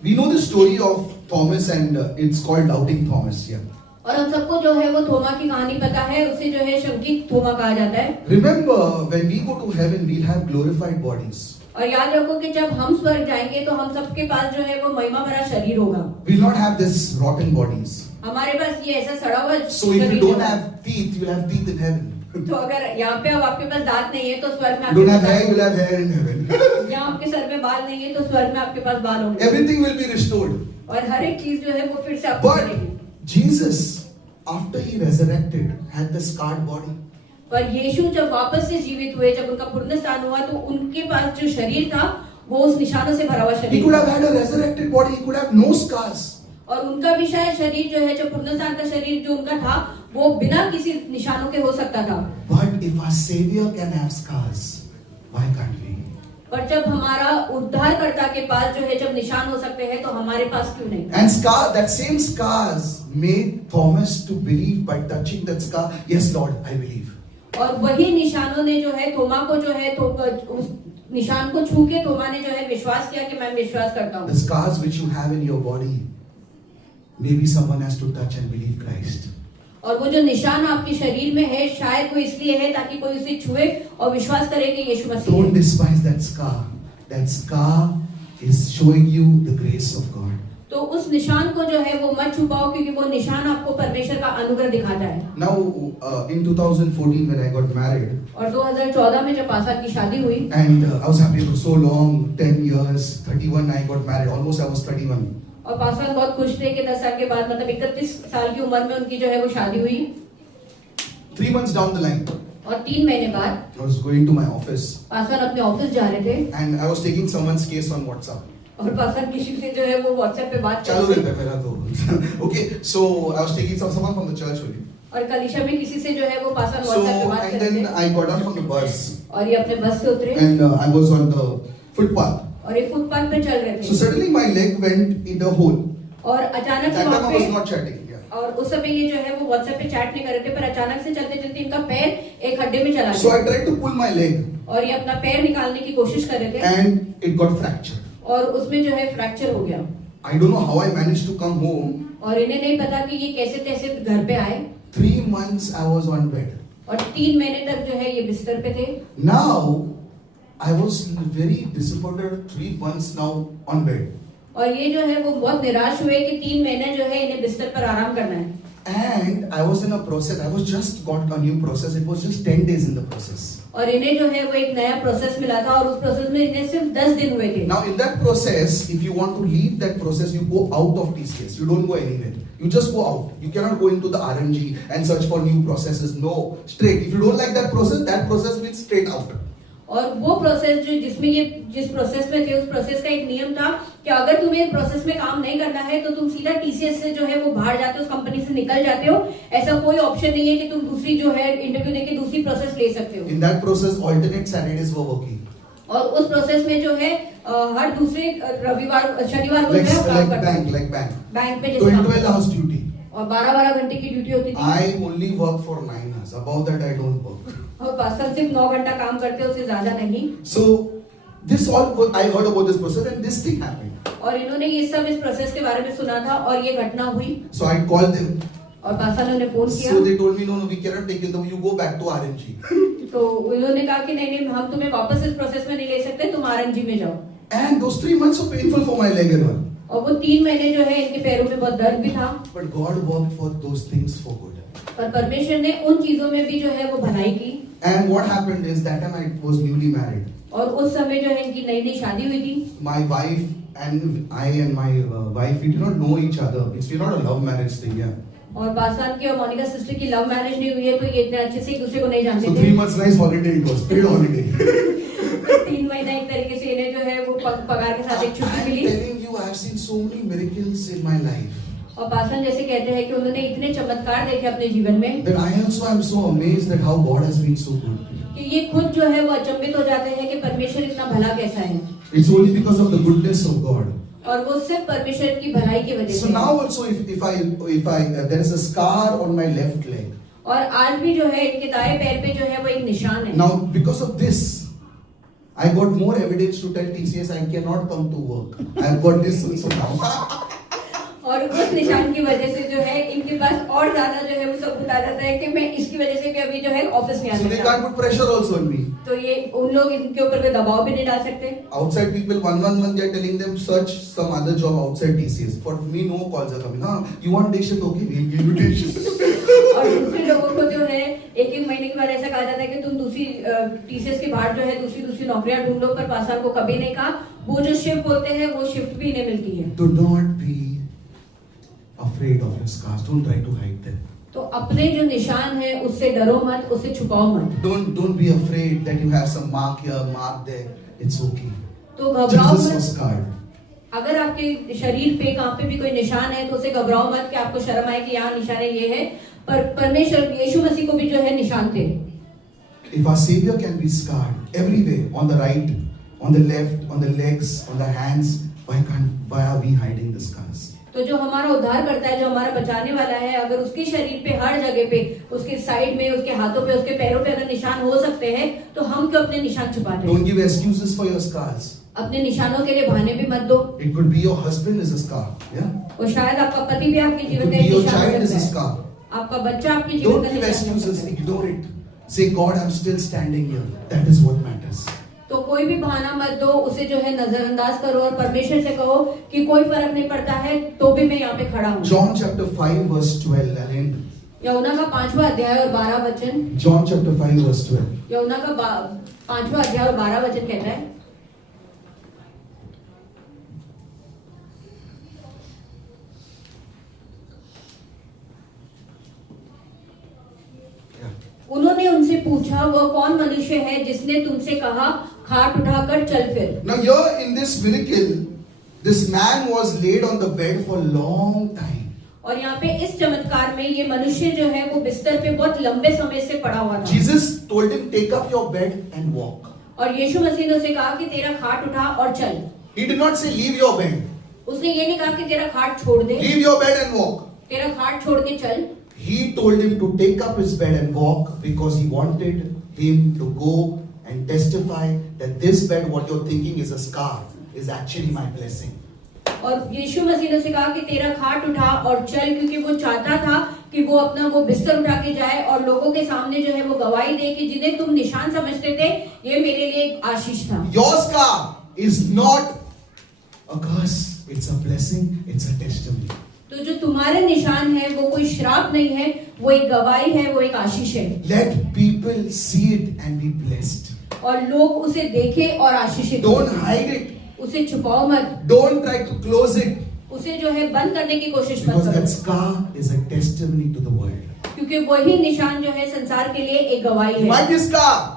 We know the story of Thomas and it's called doubting Thomas here. और हम सबको जो है वो थोमा की कहानी पता है, उसे जो है शंकित थोमा कहा जाता है। Remember, when we go to heaven, we'll have glorified bodies. और याद रखो कि जब हम स्वर्ग जाएंगे तो हम सबके पास जो है वो महिमा भरा शरीर होगा। We'll not have this rotten bodies. हमारे पास ये ऐसा सड़ा हुआ So if you don't have teeth, you'll have teeth in heaven. तो अगर यहाँ पे अब आपके पास दांत नहीं है तो स्वर्ग में You don't have hair, you'll have hair in heaven. यहाँ आपके सर में बाल नहीं है तो स्वर्ग में आपके पास बाल होंगे। Everything will be restored. और हर एक चीज जो है वो फिर से आपको But मिलेगी। Jesus, after he resurrected, had the scarred body. पर यीशु जब वापस से जीवित हुए, जब उनका पुनरुत्थान हुआ, तो उनके पास जो शरीर था वो उस निशानों से भरा हुआ He शरीर could था। have had a resurrected body. He could have no scars. और उनका भी शायद शरीर जो है, जो पुनरुत्थान का शरीर जो उनका था, वो बिना किसी निशानों के हो सकता था। But if our Savior can have scars, why can't we? पर जब हमारा उद्धारकर्ता के पास जो है जब निशान हो सकते हैं, तो हमारे पास क्यों नहीं? And that same scars made Thomas to believe by touching that scar. Yes, Lord, I believe. और वही निशानों ने जो है थोमा को जो है तो उस निशान को छू के थोमा ने जो है विश्वास किया कि मैं विश्वास करता हूँ। The scars which you have in your body, maybe someone has to touch and believe Christ. और वो जो निशान आपके शरीर में है, शायद वो इसलिए है ताकि कोई उसे छुए और विश्वास करे कि यीशु मसीह है। Don't despise that scar. That scar is showing you the grace of God. तो उस निशान को जो है वो मत छुपाओ, क्योंकि वो निशान आपको परमेश्वर का अनुग्रह दिखाता है। Now, in 2014 when I got married, और 2014 में जब पासा की शादी हुई, and I was happy for so long, 10 years, 31 I got married, almost I was 31. और पासा बहुत खुश थे कि 10 साल के बाद, मतलब 31 साल की उम्र में उनकी जो है वो शादी हुई। 3 months down the line, और 3 महीने बाद I was going to my office पासा अपने ऑफिस जा रहे थे and I was taking someone's case on WhatsApp. और पासा किसी से जो है वो व्हाट्सएप पे बात चालू कर रहे रहता है मेरा तो. Okay, so I was taking someone from the church only. और कलीसिया में किसी से जो है वो पासा So व्हाट्सएप पे बात and कर रहे then थे I got out from the bus और ये अपने बस से उतरे and I was on the footpath. और ये फुटपाथ पे चल रहे So थे suddenly my leg went in the hole. और अचानक से That time वहाँ I was पे, not chatting. Yeah. और उस समय ये जो है वो व्हाट्सएप पे चैट नहीं कर रहे थे, पर अचानक से चलते चलते इनका पैर एक खड्डे में चला So I गया tried to pull my leg और ये अपना पैर निकालने की कोशिश कर रहे थे and it got fractured. और उसमें जो है फ्रैक्चर हो गया। I don't know how I managed to come home. और इन्हें नहीं पता कि ये कैसे तैसे घर पे आए 3 months I was on bed. और 3 महीने तक जो है ये बिस्तर पे थे। Now I was very disappointed. 3 months now on bed. और ये जो है वो बहुत निराश हुए कि 3 महीने जो है इन्हें बिस्तर पर आराम करना है। And I was in a process. I was just got a new process. It was just 10 days in the process. और इन्हें जो है वो एक नया प्रोसेस मिला था और उस प्रोसेस में इन्हें सिर्फ 10 दिन हुए थे। Now in that process, if you want to leave that process, you go out of TCS. You don't go anywhere. You just go out. You cannot go into the RMG and search for new processes. No, straight. If you don't like that process means straight out. और वो प्रोसेस जो जिसमें ये जिस प्रोसेस में थे, उस प्रोसेस का एक नियम था कि अगर तुम्हें प्रोसेस में काम नहीं करना है तो तुम सीधा टीसीएस से जो है वो बाहर जाते हो, उस कंपनी से निकल जाते हो। ऐसा कोई ऑप्शन नहीं है कि तुम दूसरी जो है इंटरव्यू देके दूसरी प्रोसेस ले सकते हो। In that process, alternate Saturdays were working. और उस प्रोसेस में जो है हर दूसरे रविवार शनिवार को जो है काम करते हैं। Like bank. बैंक पे जैसे 12 hours duty. और 12 घंटे की ड्यूटी होती थी। I only work for 9 hours. Above that, I don't work. और पास्टर सिर्फ 9 घंटा काम करते हैं, उससे ज्यादा नहीं। So this all I heard about this process and this thing happened. और इन्होंने ये सब इस प्रोसेस के बारे में सुना था और ये घटना हुई। So I called them. और पास्टर ने उन्हें फोन किया। So they told me no, we cannot take it. You go back to RMG. तो उन्होंने कहा कि नहीं नहीं, हम तुम्हें वापस इस प्रोसेस में नहीं ले सकते, तुम आरएनजी में जाओ। And those 3 months were painful for my leg and all. और वो 3 महीने जो है इनके पैरों में बहुत दर्द भी था, But God worked for those things for good. पर परमेश्वर ने उन चीजों में भी जो है वो भलाई की। And what happened is that time I was newly married. और उस समय जो है इनकी नई नई शादी हुई थी। My wife and I and my wife, we did not know each other. It's not a love marriage thing, yeah. और पासवान की और मोनिका सिस्टर की लव मैरिज नहीं हुई है, तो ये इतने अच्छे से एक दूसरे को नहीं जानते So थे। 3 months nice holiday it was, paid holiday. 3 महीना एक तरीके से इन्हें जो है वो पगार के साथ एक छुट्टी I'm milli. telling you, I have seen so many miracles in my life. और पासवान जैसे कहते हैं कि उन्होंने इतने चमत्कार देखे अपने जीवन में That I also am so amazed at how God has been so good. कि ये खुद जो है वो अचंभित हो जाते हैं कि परमेश्वर इतना भला कैसा है, It's only because of the goodness of God. और वो सिर्फ परमेश्वर की भलाई की वजह So से। now also if I there is a scar on my left leg. और आज भी जो है इनके दाएं पैर पे जो है वो एक निशान है। Now because of this, I got more evidence to tell TCS I cannot come to work. I have got this also now. और उस निशान की वजह से जो है इनके पास और ज्यादा जो है वो सब बता जाता है कि मैं इसकी वजह से भी अभी जो है ऑफिस नहीं आ So they सकता। can't put pressure also on me. तो ये उन लोग इनके ऊपर कोई दबाव भी नहीं डाल सकते। Outside people, one month they are telling them search some other job outside TCS. For me, no calls are coming. You want day shift? Okay, we'll give you day shift. और दूसरे लोगों को जो है एक महीने के बाद ऐसा कहा जाता है कि तुम दूसरी टीसीएस के बाहर जो है दूसरी नौकरियां ढूंढ लो, पर पासवान को कभी नहीं कहा। वो जो शिफ्ट होते हैं वो शिफ्ट भी इन्हें मिलती है। Do not be afraid of your scars. Don't try to hide them. तो अपने जो निशान है उससे डरो मत, उससे छुपाओ मत। Don't be afraid that you have some mark here, mark there. It's okay. तो घबराओ Jesus was मत। scarred. अगर आपके शरीर पे कहाँ पे भी कोई निशान है तो उसे घबराओ मत कि आपको शर्म आए कि यहाँ निशान है, ये है। पर परमेश्वर यीशु मसीह को भी जो है निशान थे। If our Savior can be scarred everywhere, on the right, on the left, on the legs, on the hands, why are we hiding the scars? तो जो हमारा उद्धार करता है, जो हमारा बचाने वाला है, अगर उसके शरीर पे हर जगह पे, उसके साइड में, उसके हाथों पे, उसके पैरों पे अगर निशान हो सकते हैं, तो हम क्यों अपने निशान छुपाते हैं? Don't give excuses for your scars. अपने निशानों के लिए बहाने भी मत दो। It could be your husband is a scar, yeah. और शायद आपका पति भी आपके It जीवन could का be एक your निशान हो child is a सकता है। scar. आपका बच्चा आपके जीवन Don't का give निशान हो excuses. सकता है। Ignore it. Say, God, I'm still standing here. That is what matters. तो कोई भी बहाना मत दो, उसे जो है नजरअंदाज करो और परमेश्वर से कहो कि कोई फर्क नहीं पड़ता है, तो भी मैं यहाँ पे खड़ा हूँ। John chapter 5 verse 12. I'll end. यूहन्ना का 5वां अध्याय और 12 वचन। John chapter 5 verse 12. यूहन्ना का 5वां अध्याय और 12 वचन कहता है, उन्होंने उनसे पूछा, वह कौन मनुष्य है जिसने तुमसे कहा खाट उठाकर चल फिर? Now here in this miracle, this man was laid on the bed for a long time. और यहाँ पे इस चमत्कार में ये मनुष्य जो है वो बिस्तर पे बहुत लंबे समय से पड़ा हुआ था। Jesus told him, take up your bed and walk. और यीशु मसीह ने उसे कहा कि तेरा खाट उठा और चल। He did not say, leave your bed. उसने ये नहीं कहा कि तेरा खाट छोड़ दे, Leave your bed and walk. तेरा खाट छोड़ के चल। He told him to take up his bed and walk because he wanted him to go and testify that this bed, what you're thinking is a scar, is actually my blessing. और यीशु मसीह ने उसे कहा कि तेरा खाट उठा और चल, क्योंकि वो चाहता था कि वो अपना वो बिस्तर उठा के जाए और लोगों के सामने जो है वो गवाही दे कि जिन्हें तुम निशान समझते थे, ये मेरे लिए एक आशीष था। Your scar is not a curse, it's a blessing, it's a testimony. तो जो तुम्हारे निशान है वो कोई श्राप नहीं है, वो एक गवाही है, वो एक आशीष है। Let people see it and be blessed. और लोग उसे देखें और आशीषित हों। Don't hide it. उसे छुपाओ मत, Don't try to close it. उसे जो है बंद करने की कोशिश मत Because that करो, scar is a testimony to the world. क्योंकि वही निशान जो है संसार के लिए एक गवाही You है। might be scarred,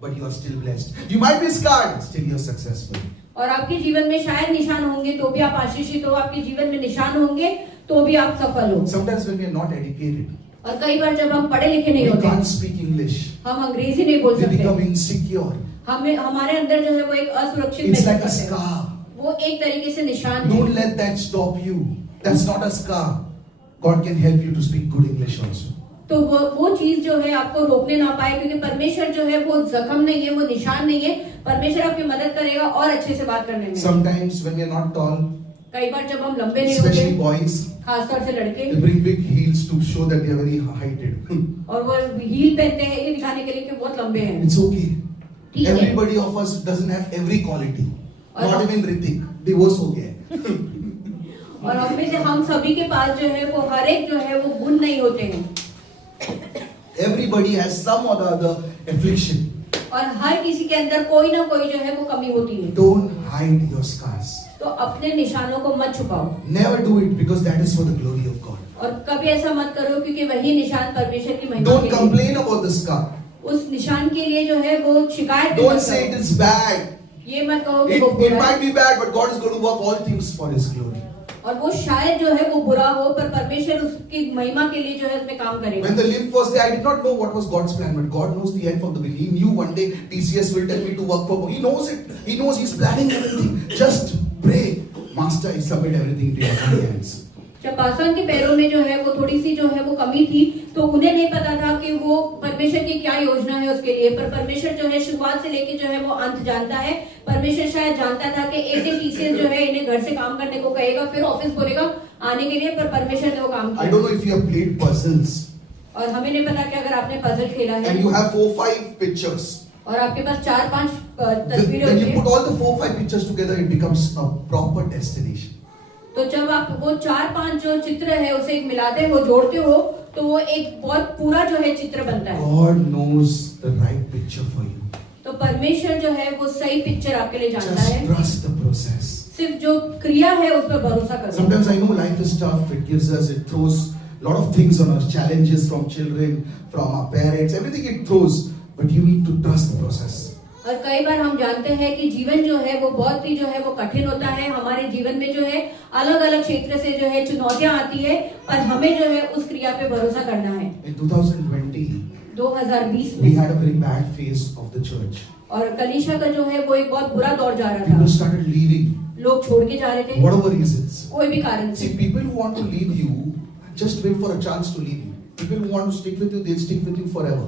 but you are still blessed. You might be scarred, still you are successful. और आपके जीवन में शायद निशान होंगे तो भी आप आशीषित हो, आपके जीवन में निशान होंगे तो भी आप सफल हो। Sometimes when we are not educated, और कई बार जब हम पढ़े लिखे नहीं we होते, can't speak English. हम अंग्रेजी नहीं बोल We become सकते, insecure. हमें हमारे अंदर जो है वो एक असुरक्षित It's महसूस like a करते हैं। scar. वो एक तरीके से निशान Don't है। let that stop you. That's not a scar. God can help you to speak good English also. तो वो चीज जो है आपको रोकने ना पाए, क्योंकि परमेश्वर जो है वो जख्म नहीं है, वो निशान नहीं है। परमेश्वर आपकी मदद करेगा और अच्छे से बात करने में। Sometimes when we are not tall, कई बार जब हम लंबे नहीं especially होते, boys, खासतौर से लड़के, they bring big heels to show that they are very heighted. और वो हील पहनते हैं ये दिखाने के लिए कि बहुत लंबे हैं। It's okay. ठीक है। Everybody of us doesn't have every quality. और Not हम- even Ritik. Divorce हो गया है. और हम में से हम सभी के पास जो है वो हर एक जो है वो गुण नहीं होते हैं, Everybody has some or the other affliction. और हर किसी के अंदर कोई ना कोई जो है वो कमी होती है। Don't hide your scars. तो अपने निशानों को मत छुपाओ, Never do it because that is for the glory of God. और कभी ऐसा मत करो क्योंकि वही निशान परमेश्वर की महिमा Don't के लिए। complain about the scar. उस निशान के लिए जो है वो शिकायत भी Don't मत say करो। it is bad. ये मत कहो कि It, वो it बुरा है, might be bad, but God is going to work all things for His glory. और वो शायद जो है वो बुरा हो, पर परमेश्वर उसकी महिमा के लिए जो है उसमें काम करेगा। When the lymph was there, I did not know what was God's plan, but God knows the end from the beginning. He knew one day TCS will tell me to work for Him. He knows it. He knows He's planning everything. Just pray. Master, I submit everything to your hands. जब पासवान के पैरों में जो है वो थोड़ी सी जो है वो कमी थी, तो उन्हें नहीं पता था कि वो परमेश्वर की क्या योजना है उसके लिए, पर परमेश्वर जो है शुरुआत से लेके जो है वो अंत जानता है। परमेश्वर शायद जानता था कि एक दिन टीसीएस जो है इन्हें घर से काम करने को कहेगा, फिर ऑफिस बोलेगा आने के लिए, पर परमेश्वर ने वो काम I don't know if you have played puzzles और हमें नहीं पता कि अगर आपने पजल खेला है and you have 4-5 pictures. और आपके पास 4-5 तस्वीरें When होती you हैं, put all the 4-5 pictures together, it becomes a proper destination. तो जब आप वो 4-5 जो चित्र है उसे एक मिलाते हो, जोड़ते हो, तो वो एक बहुत पूरा जो है चित्र बनता है। God knows the right picture for you. तो परमेश्वर जो है वो सही पिक्चर आपके लिए जानता Just है। trust the process. सिर्फ जो क्रिया है उस पर भरोसा करो। Sometimes I know life is tough. It throws a lot of things on us, challenges from children, from our parents, everything it throws. But you need to trust the process. और कई बार हम जानते हैं कि जीवन जो है वो बहुत ही जो है वो कठिन होता है। हमारे जीवन में जो है अलग अलग क्षेत्र से जो है चुनौतियां आती है, पर हमें जो है उस क्रिया पे भरोसा करना है। In 2020, 2020 we में had a very bad phase of the church. और कलीसिया का जो है वो एक बहुत बुरा दौर जा रहा People था। started leaving, लोग छोड़ के जा रहे थे, whatever reasons. कोई भी कारण से। See, people who want to leave you, just wait for a chance to leave you. People who want to stick with you, they'll stick with you forever.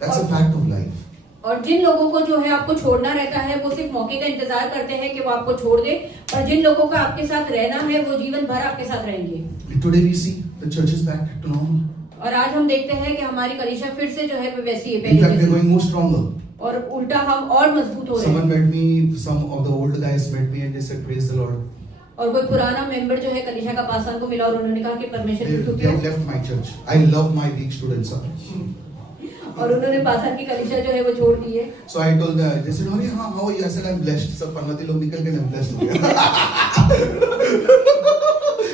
That's a fact of life. और जिन लोगों को जो है आपको छोड़ना रहता है वो सिर्फ मौके का इंतजार करते हैं कि वो आपको छोड़ दे, और जिन लोगों का आपके साथ रहना है वो जीवन भर आपके साथ रहेंगे। Today we see the church is back to normal. और आज हम देखते हैं कि हमारी कलीसिया फिर से जो है वो वैसी है In पहले fact, we are जैसी। going more stronger. और उल्टा हम और मजबूत हो रहे Someone हैं। met me, some of the old guys met me and they said, praise the Lord. और कोई पुराना मेंबर जो है कलीसिया का पासवान को मिला और उन्होंने कहा कि परमेश्वर की स्तुति They have हो। left my church. I love my weak students. और उन्होंने पासवान की कलीसिया जो है वो छोड़ दी है। So I told them, they said, "अरे हाँ, how are you?" I said, "I'm blessed." सब पनवती लोग निकल गए, I'm blessed हो गया।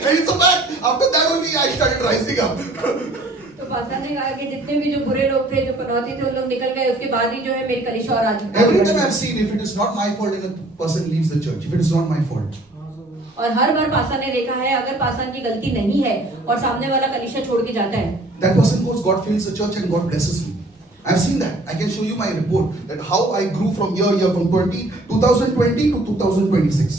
And it's a fact. After that only I started rising up. तो पासवान ने कहा कि जितने भी जो बुरे लोग थे, जो पनौती थे, उन लोग निकल गए, उसके बाद ही जो है मेरी कलीसिया और आज। Every time I've seen, if it is not my fault, and a person leaves the church, if it is not my fault, और हर बार पासवान ने देखा है अगर पासवान की गलती नहीं है और सामने वाला कलीसिया छोड़ के जाता है, that person goes, God fills the church and God blesses me. I've seen that. I can show you my report that how I grew from year from 2020 to 2026.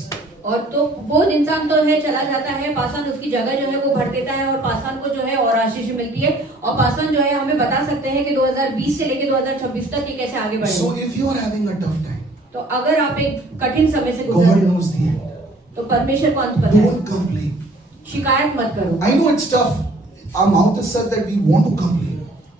और तो वो इंसान तो है चला जाता है, पासवान उसकी जगह जो है वो भर देता है और पासवान को जो है और आशीष मिलती है, और पासवान जो है हमें बता सकते हैं कि 2020 से लेकर 2026 तक ये कैसे आगे बढ़े। So if you are having a tough time, तो अगर आप एक कठिन समय से गुजर God रहे हो, knows the end. तो परमेश्वर को अंत पता है। Don't complain. शिकायत मत करो। I know it's tough. Our mouth is such that we want to complain.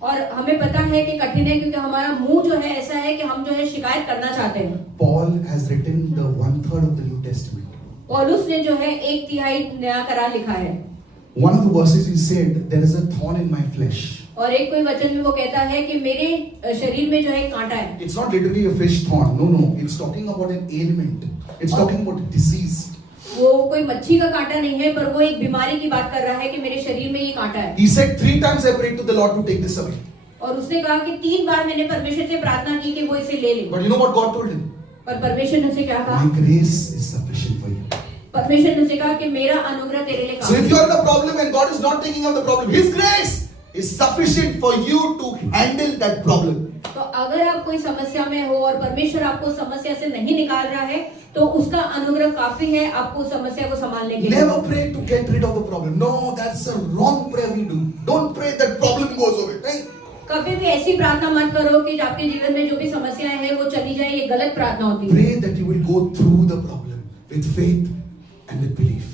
और हमें पता है कि कठिन है क्योंकि हमारा मुंह जो है ऐसा है कि हम जो है शिकायत करना चाहते हैं। Paul has written the 1/3 of the New Testament. पौलुस ने जो है 1/3 नया करार लिखा है। One of the verses he said, "There is a thorn in my flesh." और एक कोई वचन में वो कहता है कि मेरे शरीर में जो है एक कांटा है। It's not literally a fish thorn. No. It's talking about an ailment. It's talking about a disease. वो कोई मच्छी का कांटा नहीं है, पर वो एक बीमारी की बात कर रहा है कि मेरे शरीर में ये कांटा है। He said 3 times I prayed to the Lord to take this away. और उसने कहा कि 3 बार मैंने परमेश्वर से प्रार्थना की कि वो इसे ले ले। But you know what God told him? पर परमेश्वर ने उसे क्या कहा? My grace is sufficient for you. परमेश्वर ने उसे कहा कि मेरा अनुग्रह तेरे लिए So if काफी you है। are in a problem and God is not taking out the problem, His grace is sufficient for you to handle that problem. तो अगर आप कोई समस्या में हो और परमेश्वर आपको समस्या से नहीं निकाल रहा है, तो उसका अनुग्रह काफी है आपको समस्या को संभालने के लिए। Never pray to get rid of the problem. No, that's a wrong prayer we do. Don't pray that problem goes away. Right? कभी भी ऐसी प्रार्थना मत करो कि आपके जीवन में जो भी समस्याएं हैं वो चली जाए, ये गलत प्रार्थना होती है। Pray that you will go through the problem with faith and with belief.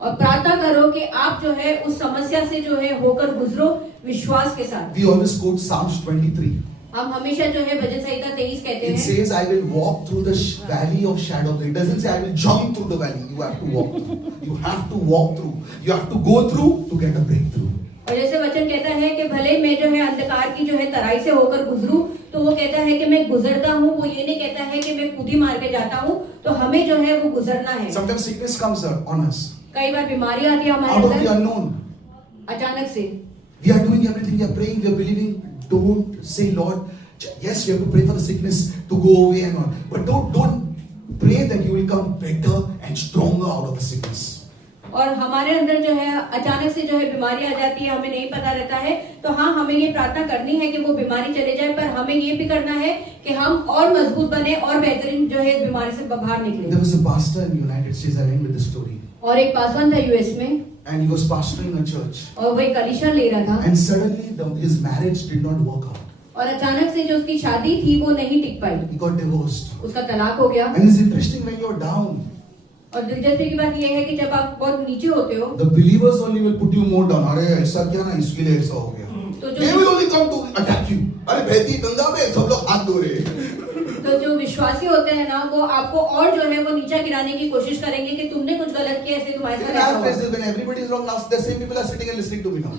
और प्रार्थना करो कि आप जो है उस समस्या से जो है होकर गुजरो विश्वास के साथ। We always quote Psalms 23. हम हमेशा जो है भजन संहिता 23 कहते It हैं, says, I will walk through the valley of shadow. It doesn't say, I will jump through the valley. You have to walk through. You have to walk through. You have to go through to get a breakthrough. और जैसे वचन कहता है कि भले मैं जो है अंधकार की जो है तराई से होकर गुजरूं, तो वो कहता है कि मैं गुजरता हूँ, वो ये नहीं कहता है कि मैं कूदी मार के जाता हूँ, तो हमें जो है वो गुजरना है। Sometimes sickness comes on us कई बार बीमारी आती है हमारे out of the अंदर unknown. अचानक से। We are doing everything. We are praying. We are believing. Don't say, Lord, yes, we have to pray for the sickness to go away and all. But don't pray that you will come better and stronger out of the sickness. और हमारे अंदर जो है अचानक से जो है बीमारी आ जाती है, हमें नहीं पता रहता है, तो हाँ हमें ये प्रार्थना करनी है कि वो बीमारी चले जाए, पर हमें ये भी करना है कि हम और मजबूत बने और बेहतरीन जो है इस बीमारी से बाहर निकले। There was a pastor in the United States. I end with the story. और एक पासवान था यूएस में, And he was pastoring a church. और वो एक कलीसिया ले रहा था, And suddenly his marriage did not work out. और अचानक से जो उसकी शादी थी वो नहीं टिक पाई, He got divorced. उसका तलाक हो गया। And it's interesting when you're down, और दिलचस्पी की बात यह है कि जब आप बहुत नीचे होते हो, the believers only will put you more down. अरे ऐसा क्या ना, इसके लिए ऐसा हो गया. तो They जो will only come to attack you. अरे बहती गंगा में सब लोग हाथ धो रहे हैं. तो जो विश्वासी होते हैं ना, वो आपको और जो है वो नीचा गिराने की कोशिश करेंगे कि तुमने कुछ गलत किया, ऐसे तुम्हारे साथ Even I ऐसा have faced हुआ। this when everybody is wrong. Now the same people are sitting and listening to me now.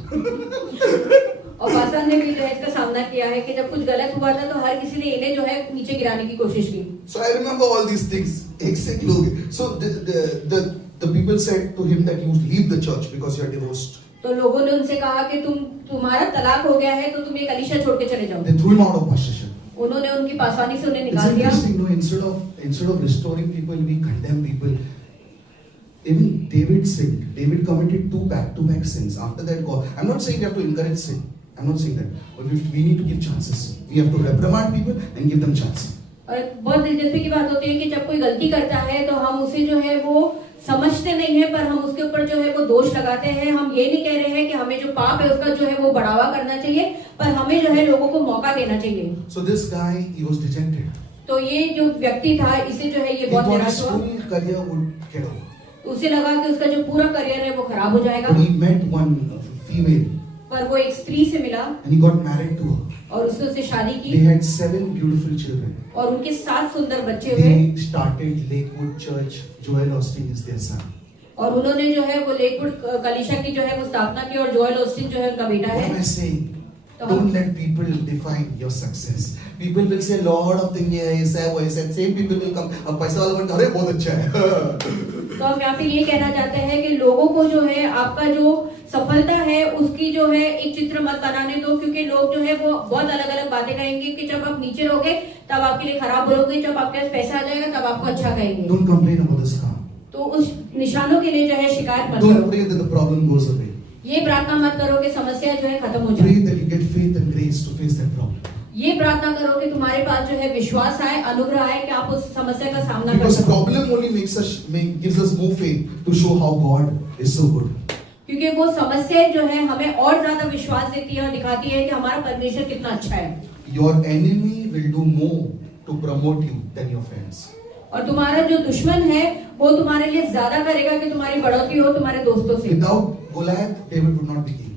और पासवान ने भी जो है इसका सामना किया है कि जब कुछ गलत हुआ था तो हर किसी ने इन्हें जो है नीचे गिराने की कोशिश की। So I remember all these things. एक से एक लोग. So the people said to him that you leave the church because you are divorced. तो लोगों ने उनसे कहा कि तुम्हारा तलाक हो गया है तो तुम ये कलीसिया छोड़ के चले जाओ। They threw him out of pastorship. उन्होंने उनकी पासवानी से उन्हें It's निकाल दिया। interesting, no? Instead of restoring people, we condemn people. Even David sinned. David committed 2 back-to-back sins. After that, God. I'm not saying we have to encourage sin. I'm not saying that. But we need to give chances. We have to reprimand people and give them chance. और बहुत दिलचस्पी की बात होती है कि जब कोई गलती करता है तो हम उसे जो है वो समझते नहीं है, पर हम उसके ऊपर जो है वो दोष लगाते हैं। हम ये नहीं कह रहे हैं कि हमें जो पाप है उसका जो है वो बढ़ावा करना चाहिए, पर हमें जो है लोगों को मौका देना चाहिए। So this guy, he was dejected. तो ये जो व्यक्ति था, इसे जो है ये He बहुत thought निराश his हुआ। full career would get over. उसे लगा कि उसका जो पूरा करियर है वो खराब हो जाएगा, But he met one female पर वो एक स्त्री से मिला and he got married to her. और उसने उससे शादी They की had 7 beautiful children. और उनके 7 सुंदर बच्चे हुए। They started Lakewood Church. Joel Austin is their son. और उन्होंने जो है वो लेकवुड कलीसिया की जो है वो स्थापना की और जोएल ऑस्टिन जो है उनका बेटा What am I है। saying? Don't let people define your success. People will say lot of things. ऐसा है वैसा है. Same people will come. अब पैसा वाला बन अरे बहुत अच्छा है. तो हम यहाँ पे ये कहना चाहते हैं कि लोगों को जो है आपका जो सफलता है उसकी जो है एक चित्र मत बनाने दो, क्योंकि लोग जो है वो बहुत अलग अलग बातें कहेंगे कि जब आप नीचे रहोगे तब आपके लिए खराब बोलोगे, जब आपके पास पैसा आ जाएगा तब आपको अच्छा कहेंगे। Don't complain about the scar. तो उस निशानों के लिए जो है शिकायत मत Don't करो। pray that the problem goes away. ये प्रार्थना मत करो कि समस्या जो है खत्म हो Pray जाए। that you get faith and grace to face that problem. ये प्रार्थना करो कि तुम्हारे पास जो है विश्वास आए, अनुग्रह आए कि आप उस समस्या का सामना कर Because सको। problem only gives us more faith to show how God is so good. क्योंकि वो समस्या जो है हमें और ज्यादा विश्वास देती है और दिखाती है कि हमारा परमेश्वर कितना अच्छा है। Your enemy will do more to promote you than your friends. और तुम्हारा जो दुश्मन है वो तुम्हारे लिए ज्यादा करेगा कि तुम्हारी बढ़ोतरी हो तुम्हारे दोस्तों से। Without Goliath, David would not be king.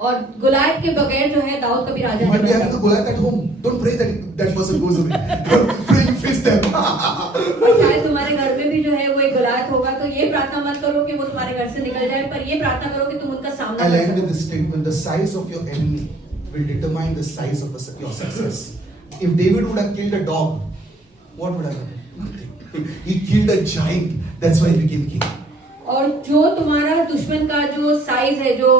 और गुलायत के बगैर जो है दाऊद कभी राजा You might be नहीं having the बन Goliath at home. Don't pray that that person goes away. Pray you face them. सकता। और शायद तुम्हारे घर में भी जो है वो एक गुलायत होगा, तो ये प्रार्थना मत करो कि वो तुम्हारे घर से निकल जाए, पर ये प्रार्थना करो कि तुम उनका सामना I'll कर end with सको। this statement. The size of your enemy will determine the size of your success. If David would have killed a dog, what would have happened? Nothing. He killed a giant. That's why he became king. और जो तुम्हारा दुश्मन का जो साइज है, जो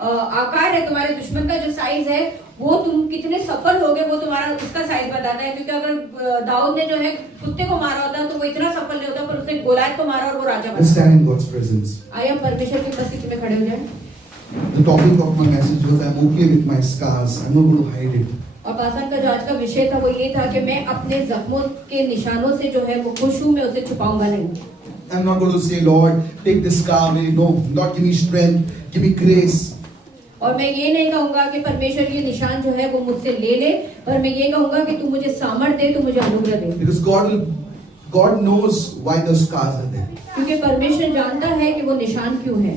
आकार है, तुम्हारे दुश्मन का जो साइज है, वो तुम कितने सफल होगे वो तुम्हारा उसका साइज बताता है। क्योंकि अगर दाऊद ने जो है कुत्ते को मारा होता तो वो इतना सफल नहीं होता, पर उसने गोलायत को मारा और वो राजा Let's बना। stand in God's presence. आइए हम परमेश्वर की उपस्थिति में खड़े हो जाएं। The topic of my message was I'm okay with my scars. I'm not going to hide it. और पासन का जो आज का विषय था वो ये था कि मैं अपने जख्मों के निशानों से जो है वो खुश हूँ, मैं उसे छुपाऊंगा नहीं। I'm not going to say, Lord, take this scar away. No, Lord, give me strength, give me grace. और मैं ये नहीं कहूंगा कि परमेश्वर ये निशान जो है वो मुझसे ले ले, पर मैं ये कहूंगा कि तू मुझे सामर्थ दे, तू मुझे अनुग्रह दे। Because God knows why the scars are there. क्योंकि परमेश्वर जानता है कि वो निशान क्यों है।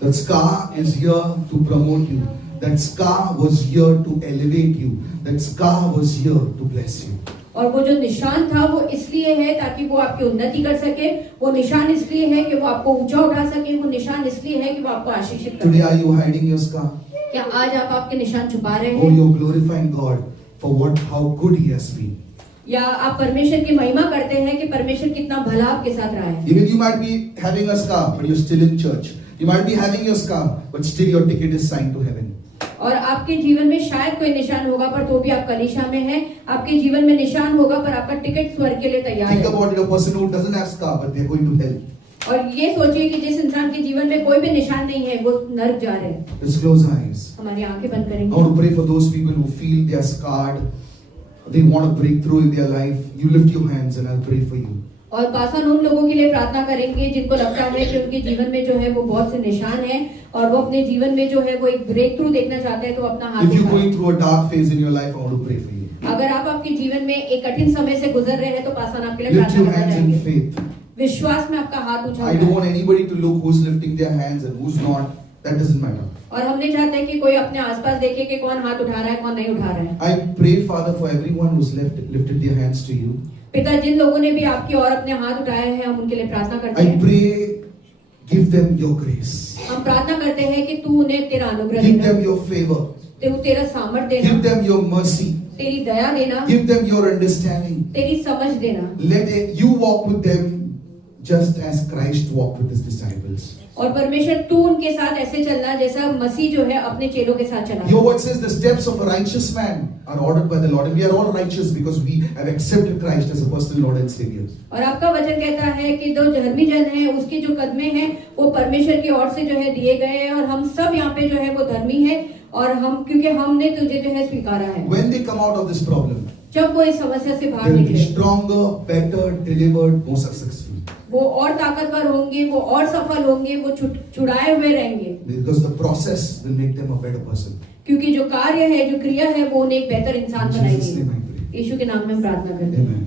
The scar is here to promote you. That scar was here to elevate you. That scar was here to bless you. और वो जो निशान था वो इसलिए है ताकि वो आपकी उन्नति कर सके, वो निशान इसलिए है कि वो आपको ऊंचा उठा सके, वो निशान इसलिए है कि वो आपको आशीषित करे। Today are you hiding your scar? क्या आज आप आपके निशान छुपा रहे Or हैं? you're glorifying God for how good He has been? या आप परमेश्वर की महिमा करते हैं कि परमेश्वर कितना भला आपके साथ रहा है? Even you might be having a scar, but you're still in church. You might be having your scar, but still your ticket is signed to heaven. और आपके जीवन में शायद कोई निशान होगा पर तो भी आप कलीसिया में हैं। आपके जीवन में निशान होगा पर आपका टिकट स्वर्ग के लिए तैयार Think है। about it, a person who doesn't have scar, but they're going to hell. और ये सोचिए कि जिस इंसान के जीवन में कोई भी निशान नहीं है वो नरक जा रहे हैं। Let's close our eyes. हमारी आंखें बंद I करेंगे। want to pray for those people who feel they are scarred. They want a breakthrough in their life. You lift your hands and I'll pray for you. और पासन उन लोगों के लिए प्रार्थना करेंगे जिनको लगता है कि उनके जीवन में जो है वो बहुत से निशान हैं और वो अपने जीवन में जो है वो एक ब्रेक थ्रू देखना चाहते हैं, तो अपना हाथ If you're उठाएं। going through a dark phase in your life, I want to pray for you. अगर आप आपके जीवन में एक कठिन समय से गुजर रहे हैं तो पासन आपके लिए Lift प्रार्थना your करना hands in चाहेंगे। faith. विश्वास में आपका हाथ ऊंचा I don't want उठाएं। anybody to look who's lifting their hands and who's not. That doesn't matter. और हम नहीं चाहते कि कोई अपने आसपास देखे कि कौन हाथ उठा रहा है कौन नहीं उठा रहा है। I pray, Father, for everyone who's lifted their hands to you. पिता, जिन लोगों ने भी आपकी और अपने हाथ उठाए हैं हम उनके लिए प्रार्थना करते I हैं। pray, give them your grace. हम प्रार्थना करते हैं कि तू उन्हें तेरा अनुग्रह Give देना, them your favor. तू तेरा सामर्थ्य Give देना, them your mercy. तेरी दया देना, Give them your understanding. तेरी समझ देना। Let you walk with them just as Christ walked with his disciples. और परमेश्वर तू उनके साथ ऐसे चलना जैसा मसीह जो है अपने चेलों के साथ चला। Your word says the steps of a righteous man are ordered by the Lord, and we are all righteous because we have accepted Christ as a personal Lord and Savior. और आपका वचन कहता है कि जो धर्मी जन है उसके जो कदमे हैं वो परमेश्वर की ओर से जो है दिए गए हैं और हम सब यहाँ पे जो है वो धर्मी है और हम क्योंकि हमने तुझे जो है स्वीकारा है। When they come out of this problem, जब वो इस समस्या से बाहर they will be निकले stronger, better, delivered, more successful. वो और ताकतवर होंगे, वो और सफल होंगे, वो छुड़ाए हुए रहेंगे Because the process will make them a better person. क्योंकि जो कार्य है जो क्रिया है वो उन्हें एक बेहतर इंसान In Jesus' name I बनाएगी। pray. यीशु के नाम में हम प्रार्थना करते हैं। Amen.